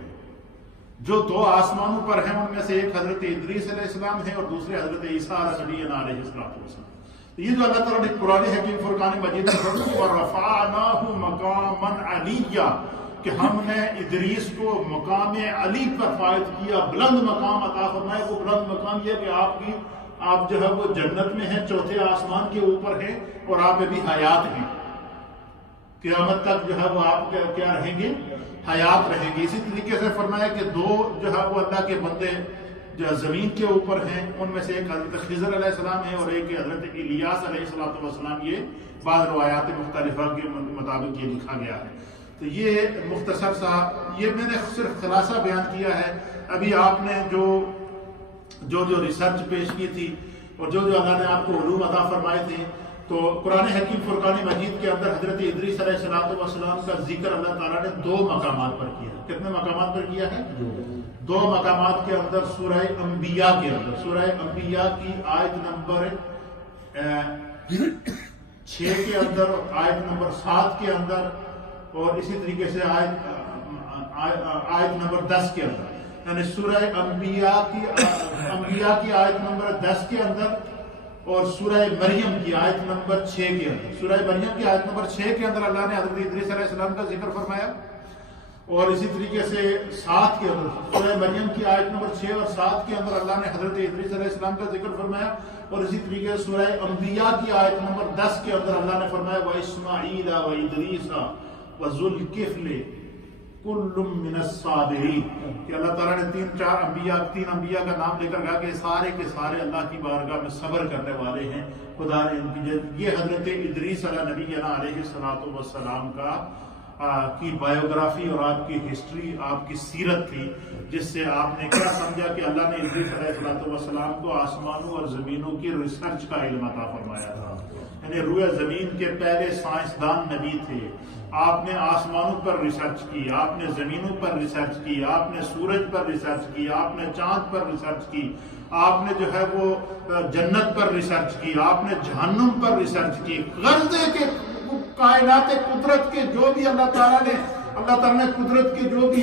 جو 2 آسمانوں پر ہیں ان میں سے ایک حضرت ادریس علیہ السلام ہے اور دوسرے حضرت عیسیٰ علیہ السلام. یہ جو اللہ تعالیٰ نے قرآن حکیم فرقان مجید میں فرمایا وَرَفَعْنَاهُ مَقَامًا عَلِيًّا، کہ ہم نے ادریس کو مقام علی پر فائز کیا، بلند مقام عطا فرمایا. وہ بلند مقام یہ کہ آپ جو ہے وہ جنت میں ہیں، 4تھے آسمان کے اوپر ہیں، اور آپ ابھی حیات ہیں. قیامت تک جو ہے وہ آپ کیا رہیں گے؟ حیات رہیں گے. اسی طریقے سے فرمایا کہ 2 جو ہے وہ اللہ کے بندے جو زمین کے اوپر ہیں، ان میں سے ایک حضرت خضر علیہ السلام ہے اور ایک حضرت الیاس علیہ السلام. یہ بعض روایات مختلفہ کے مطابق یہ لکھا گیا ہے. تو یہ مختصر سا یہ میں نے صرف خلاصہ بیان کیا ہے. ابھی آپ نے جو ریسرچ پیش کی تھی اور جو اللہ نے آپ کو علوم عطا فرمائے تھے، تو قرآن حکیم فرقان مجید کے اندر حضرت ادریس علیہ السلام کا ذکر اللہ تعالیٰ نے 2 مقامات پر کیا ہے. کتنے مقامات پر کیا ہے؟ 2 مقامات کے اندر. سورہ انبیاء کے اندر، سورہ انبیاء کی آیت نمبر 6 کے اندر، آیت نمبر 7 کے اندر، اور اسی طریقے سے آیت نمبر 10 کے اندر. یعنی سورہ انبیاء کی آیت نمبر 10 کے اندر اور سورہ مریم کی آیت نمبر 6 کے اندر. سورہ مریم کی آیت نمبر 6 کے اندر اللہ نے حضرت ادریس علیہ السلام کا ذکر فرمایا، اور اسی طریقے سے 7 کے اندر سورہ مریم کی آیت نمبر 6 اور 7 کے اندر اللہ نے حضرت ادریس علیہ السلام کا ذکر فرمایا، اور اسی طریقے سے سورہ انبیاء کی آیت نمبر 10 کے اندر اللہ نے فرمایا وَإِسْمَعِيلَ وَإِدْرِيسَ وَذُو الْكِفْلِ كُلٌّ مِّنَ الصَّابِرِينَ، کہ اللہ تعالیٰ نے 3 انبیاء کا نام لے کر کہا کہ سارے کے سارے اللہ کی بارگاہ میں صبر کرنے والے ہیں. خدا نے یہ حضرت ادریس علیہ السلام کی بایوگرافی اور آپ کی ہسٹری، آپ کی سیرت تھی، جس سے آپ نے کیا سمجھا کہ اللہ نے ادریس علیہ السلام کو آسمانوں اور زمینوں کی ریسرچ کا علم عطا فرمایا تھا. یعنی روئے زمین کے پہلے سائنسدان نبی تھے. آپ نے آسمانوں پر ریسرچ کی، آپ نے زمینوں پر ریسرچ کی، آپ نے سورج پر ریسرچ کی، آپ نے چاند پر ریسرچ کی، آپ نے جو ہے وہ جنت پر ریسرچ کی، آپ نے جہنم پر ریسرچ کی. غرض ہے کہ کائنات قدرت کے جو بھی اللہ تعالیٰ نے قدرت کے جو بھی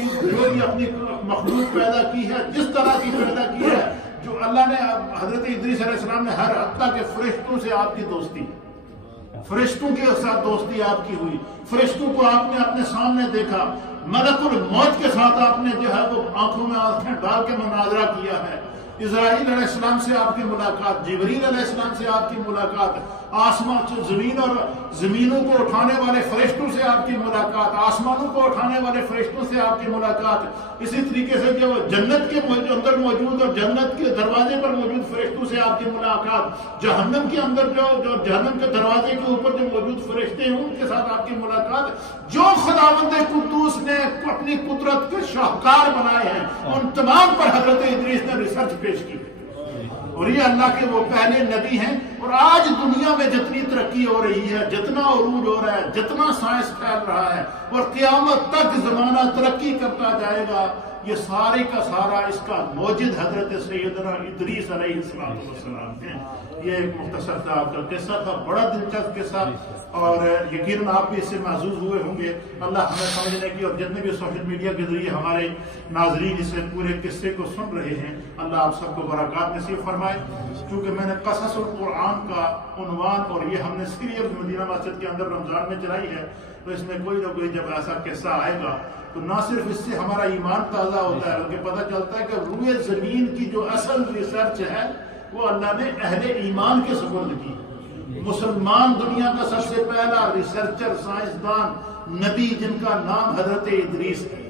اپنی مخلوق پیدا کی ہے، جس طرح کی پیدا کی ہے، جو اللہ نے حضرت ادریس علیہ السلام نے ہر حتیٰ کے فرشتوں سے آپ کی دوستی، فرشتوں کے ساتھ دوستی آپ کی ہوئی. فرشتوں کو آپ نے اپنے سامنے دیکھا، ملک الموت کے ساتھ آپ نے جو ہے وہ آنکھوں میں آنکھیں ڈال کے مناظرہ کیا ہے. اسرائیل علیہ السلام سے آپ کی ملاقات، جبریل علیہ السلام سے آپ کی ملاقات، آسمان زمین اور زمینوں کو اٹھانے والے فرشتوں سے آپ کی ملاقات، آسمانوں کو اٹھانے والے فرشتوں سے آپ کی ملاقات. اسی طریقے سے جو جنت کے اندر موجود اور جنت کے دروازے پر موجود فرشتوں سے آپ کی ملاقات، جہنم کے اندر جو جہنم کے دروازے کے اوپر جو موجود فرشتے ہیں ان کے ساتھ آپ کی ملاقات. جو خداوند قدوس نے اپنی قدرت کے شاہکار بنائے ہیں ان تمام پر حضرت ادریس نے ریسرچ پیش کی. اور یہ اللہ کے وہ پہلے نبی ہیں. اور آج دنیا میں جتنی ترقی ہو رہی ہے، جتنا عروج ہو رہا ہے، جتنا سائنس پھیل رہا ہے، اور قیامت تک زمانہ ترقی کرتا جائے گا، یہ سارے کا سارا اس کا موجد حضرت سیدنا ادریس علیہ السلام ہیں۔ یہ ایک مختصر تھا آپ کا قصہ تھا، بڑا دلچسپ قصہ، اور یقیناً آپ بھی اس سے محظوظ ہوئے ہوں گے۔ اللہ ہمیں سمجھنے کی، اور جتنے بھی سوشل میڈیا کے ذریعے ہمارے ناظرین اس پورے قصے کو سن رہے ہیں، اللہ آپ سب کو برکات نصیب فرمائے۔ چونکہ میں نے قصص القرآن کا عنوان، اور یہ ہم نے سیریل مدینہ مسجد کے اندر رمضان میں چلائی ہے، تو اس میں کوئی نہ کوئی جب ایسا قصہ آئے گا تو نہ صرف اس سے ہمارا ایمان تازہ ہوتا ہے، بلکہ پتہ چلتا ہے کہ روئے زمین کی جو اصل ریسرچ ہے وہ اللہ نے اہل ایمان کے سپرد کی۔ مسلمان دنیا کا سب سے پہلا ریسرچر، سائنسدان، نبی جن کا نام حضرت ادریس ہے،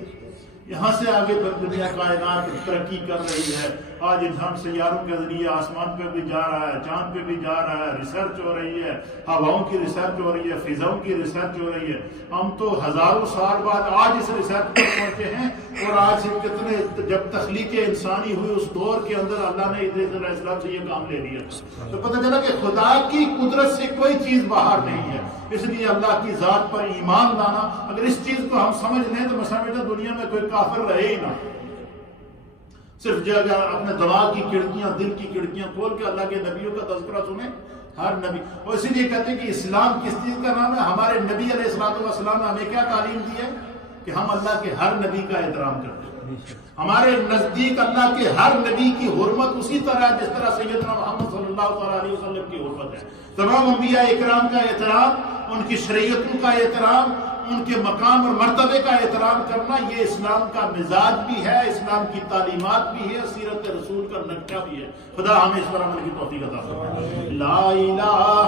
یہاں سے آگے تک دنیا کائنات ترقی کر رہی ہے۔ آج انسان سیاروں کے ذریعے آسمان پہ بھی جا رہا ہے، چاند پہ بھی جا رہا ہے، ریسرچ ہو رہی ہے، ہواؤں کی ریسرچ ہو رہی ہے، فضاؤں کی ریسرچ ہو رہی ہے۔ ہم تو ہزاروں سال بعد آج اس ریسرچ پر پہنچے ہیں، اور آج سے کتنے، جب تخلیق انسانی ہوئی اس دور کے اندر اللہ نے ادریس علیہ السلام سے یہ کام لے لیا، تو پتہ چلا کہ خدا کی قدرت سے کوئی چیز باہر نہیں ہے۔ اس لیے اللہ کی ذات پر ایمان لانا، اگر اس چیز کو ہم سمجھ لیں تو میں سمجھتا دنیا میں کوئی کافر رہے ہی نہ۔ صرف جگہ اپنے دماغ کی کھڑکیاں، دل کی کھڑکیاں کھول کے اللہ کے نبیوں کا تذکرہ سنیں، ہر نبی۔ اور اسی لیے کہتے ہیں کہ اسلام کس چیز کا نام ہے؟ ہمارے نبی علیہ السلام نے ہمیں کیا تعلیم دی ہے کہ ہم اللہ کے ہر نبی کا احترام کرتے ہیں۔ ہمارے نزدیک اللہ کے ہر نبی کی حرمت اسی طرح جس طرح سیدنا محمد صلی اللہ علیہ وسلم کی حرمت ہے۔ تمام انبیاء اکرام کا احترام، ان کی شریعتوں کا احترام، ان کے مقام اور مرتبے کا احترام کرنا، یہ اسلام کا مزاج بھی ہے، اسلام کی تعلیمات بھی ہے، سیرت رسول کا نقشہ بھی ہے۔ خدا ہمیں اس پر عمل کی توفیق عطا فرمائے۔ لا الہ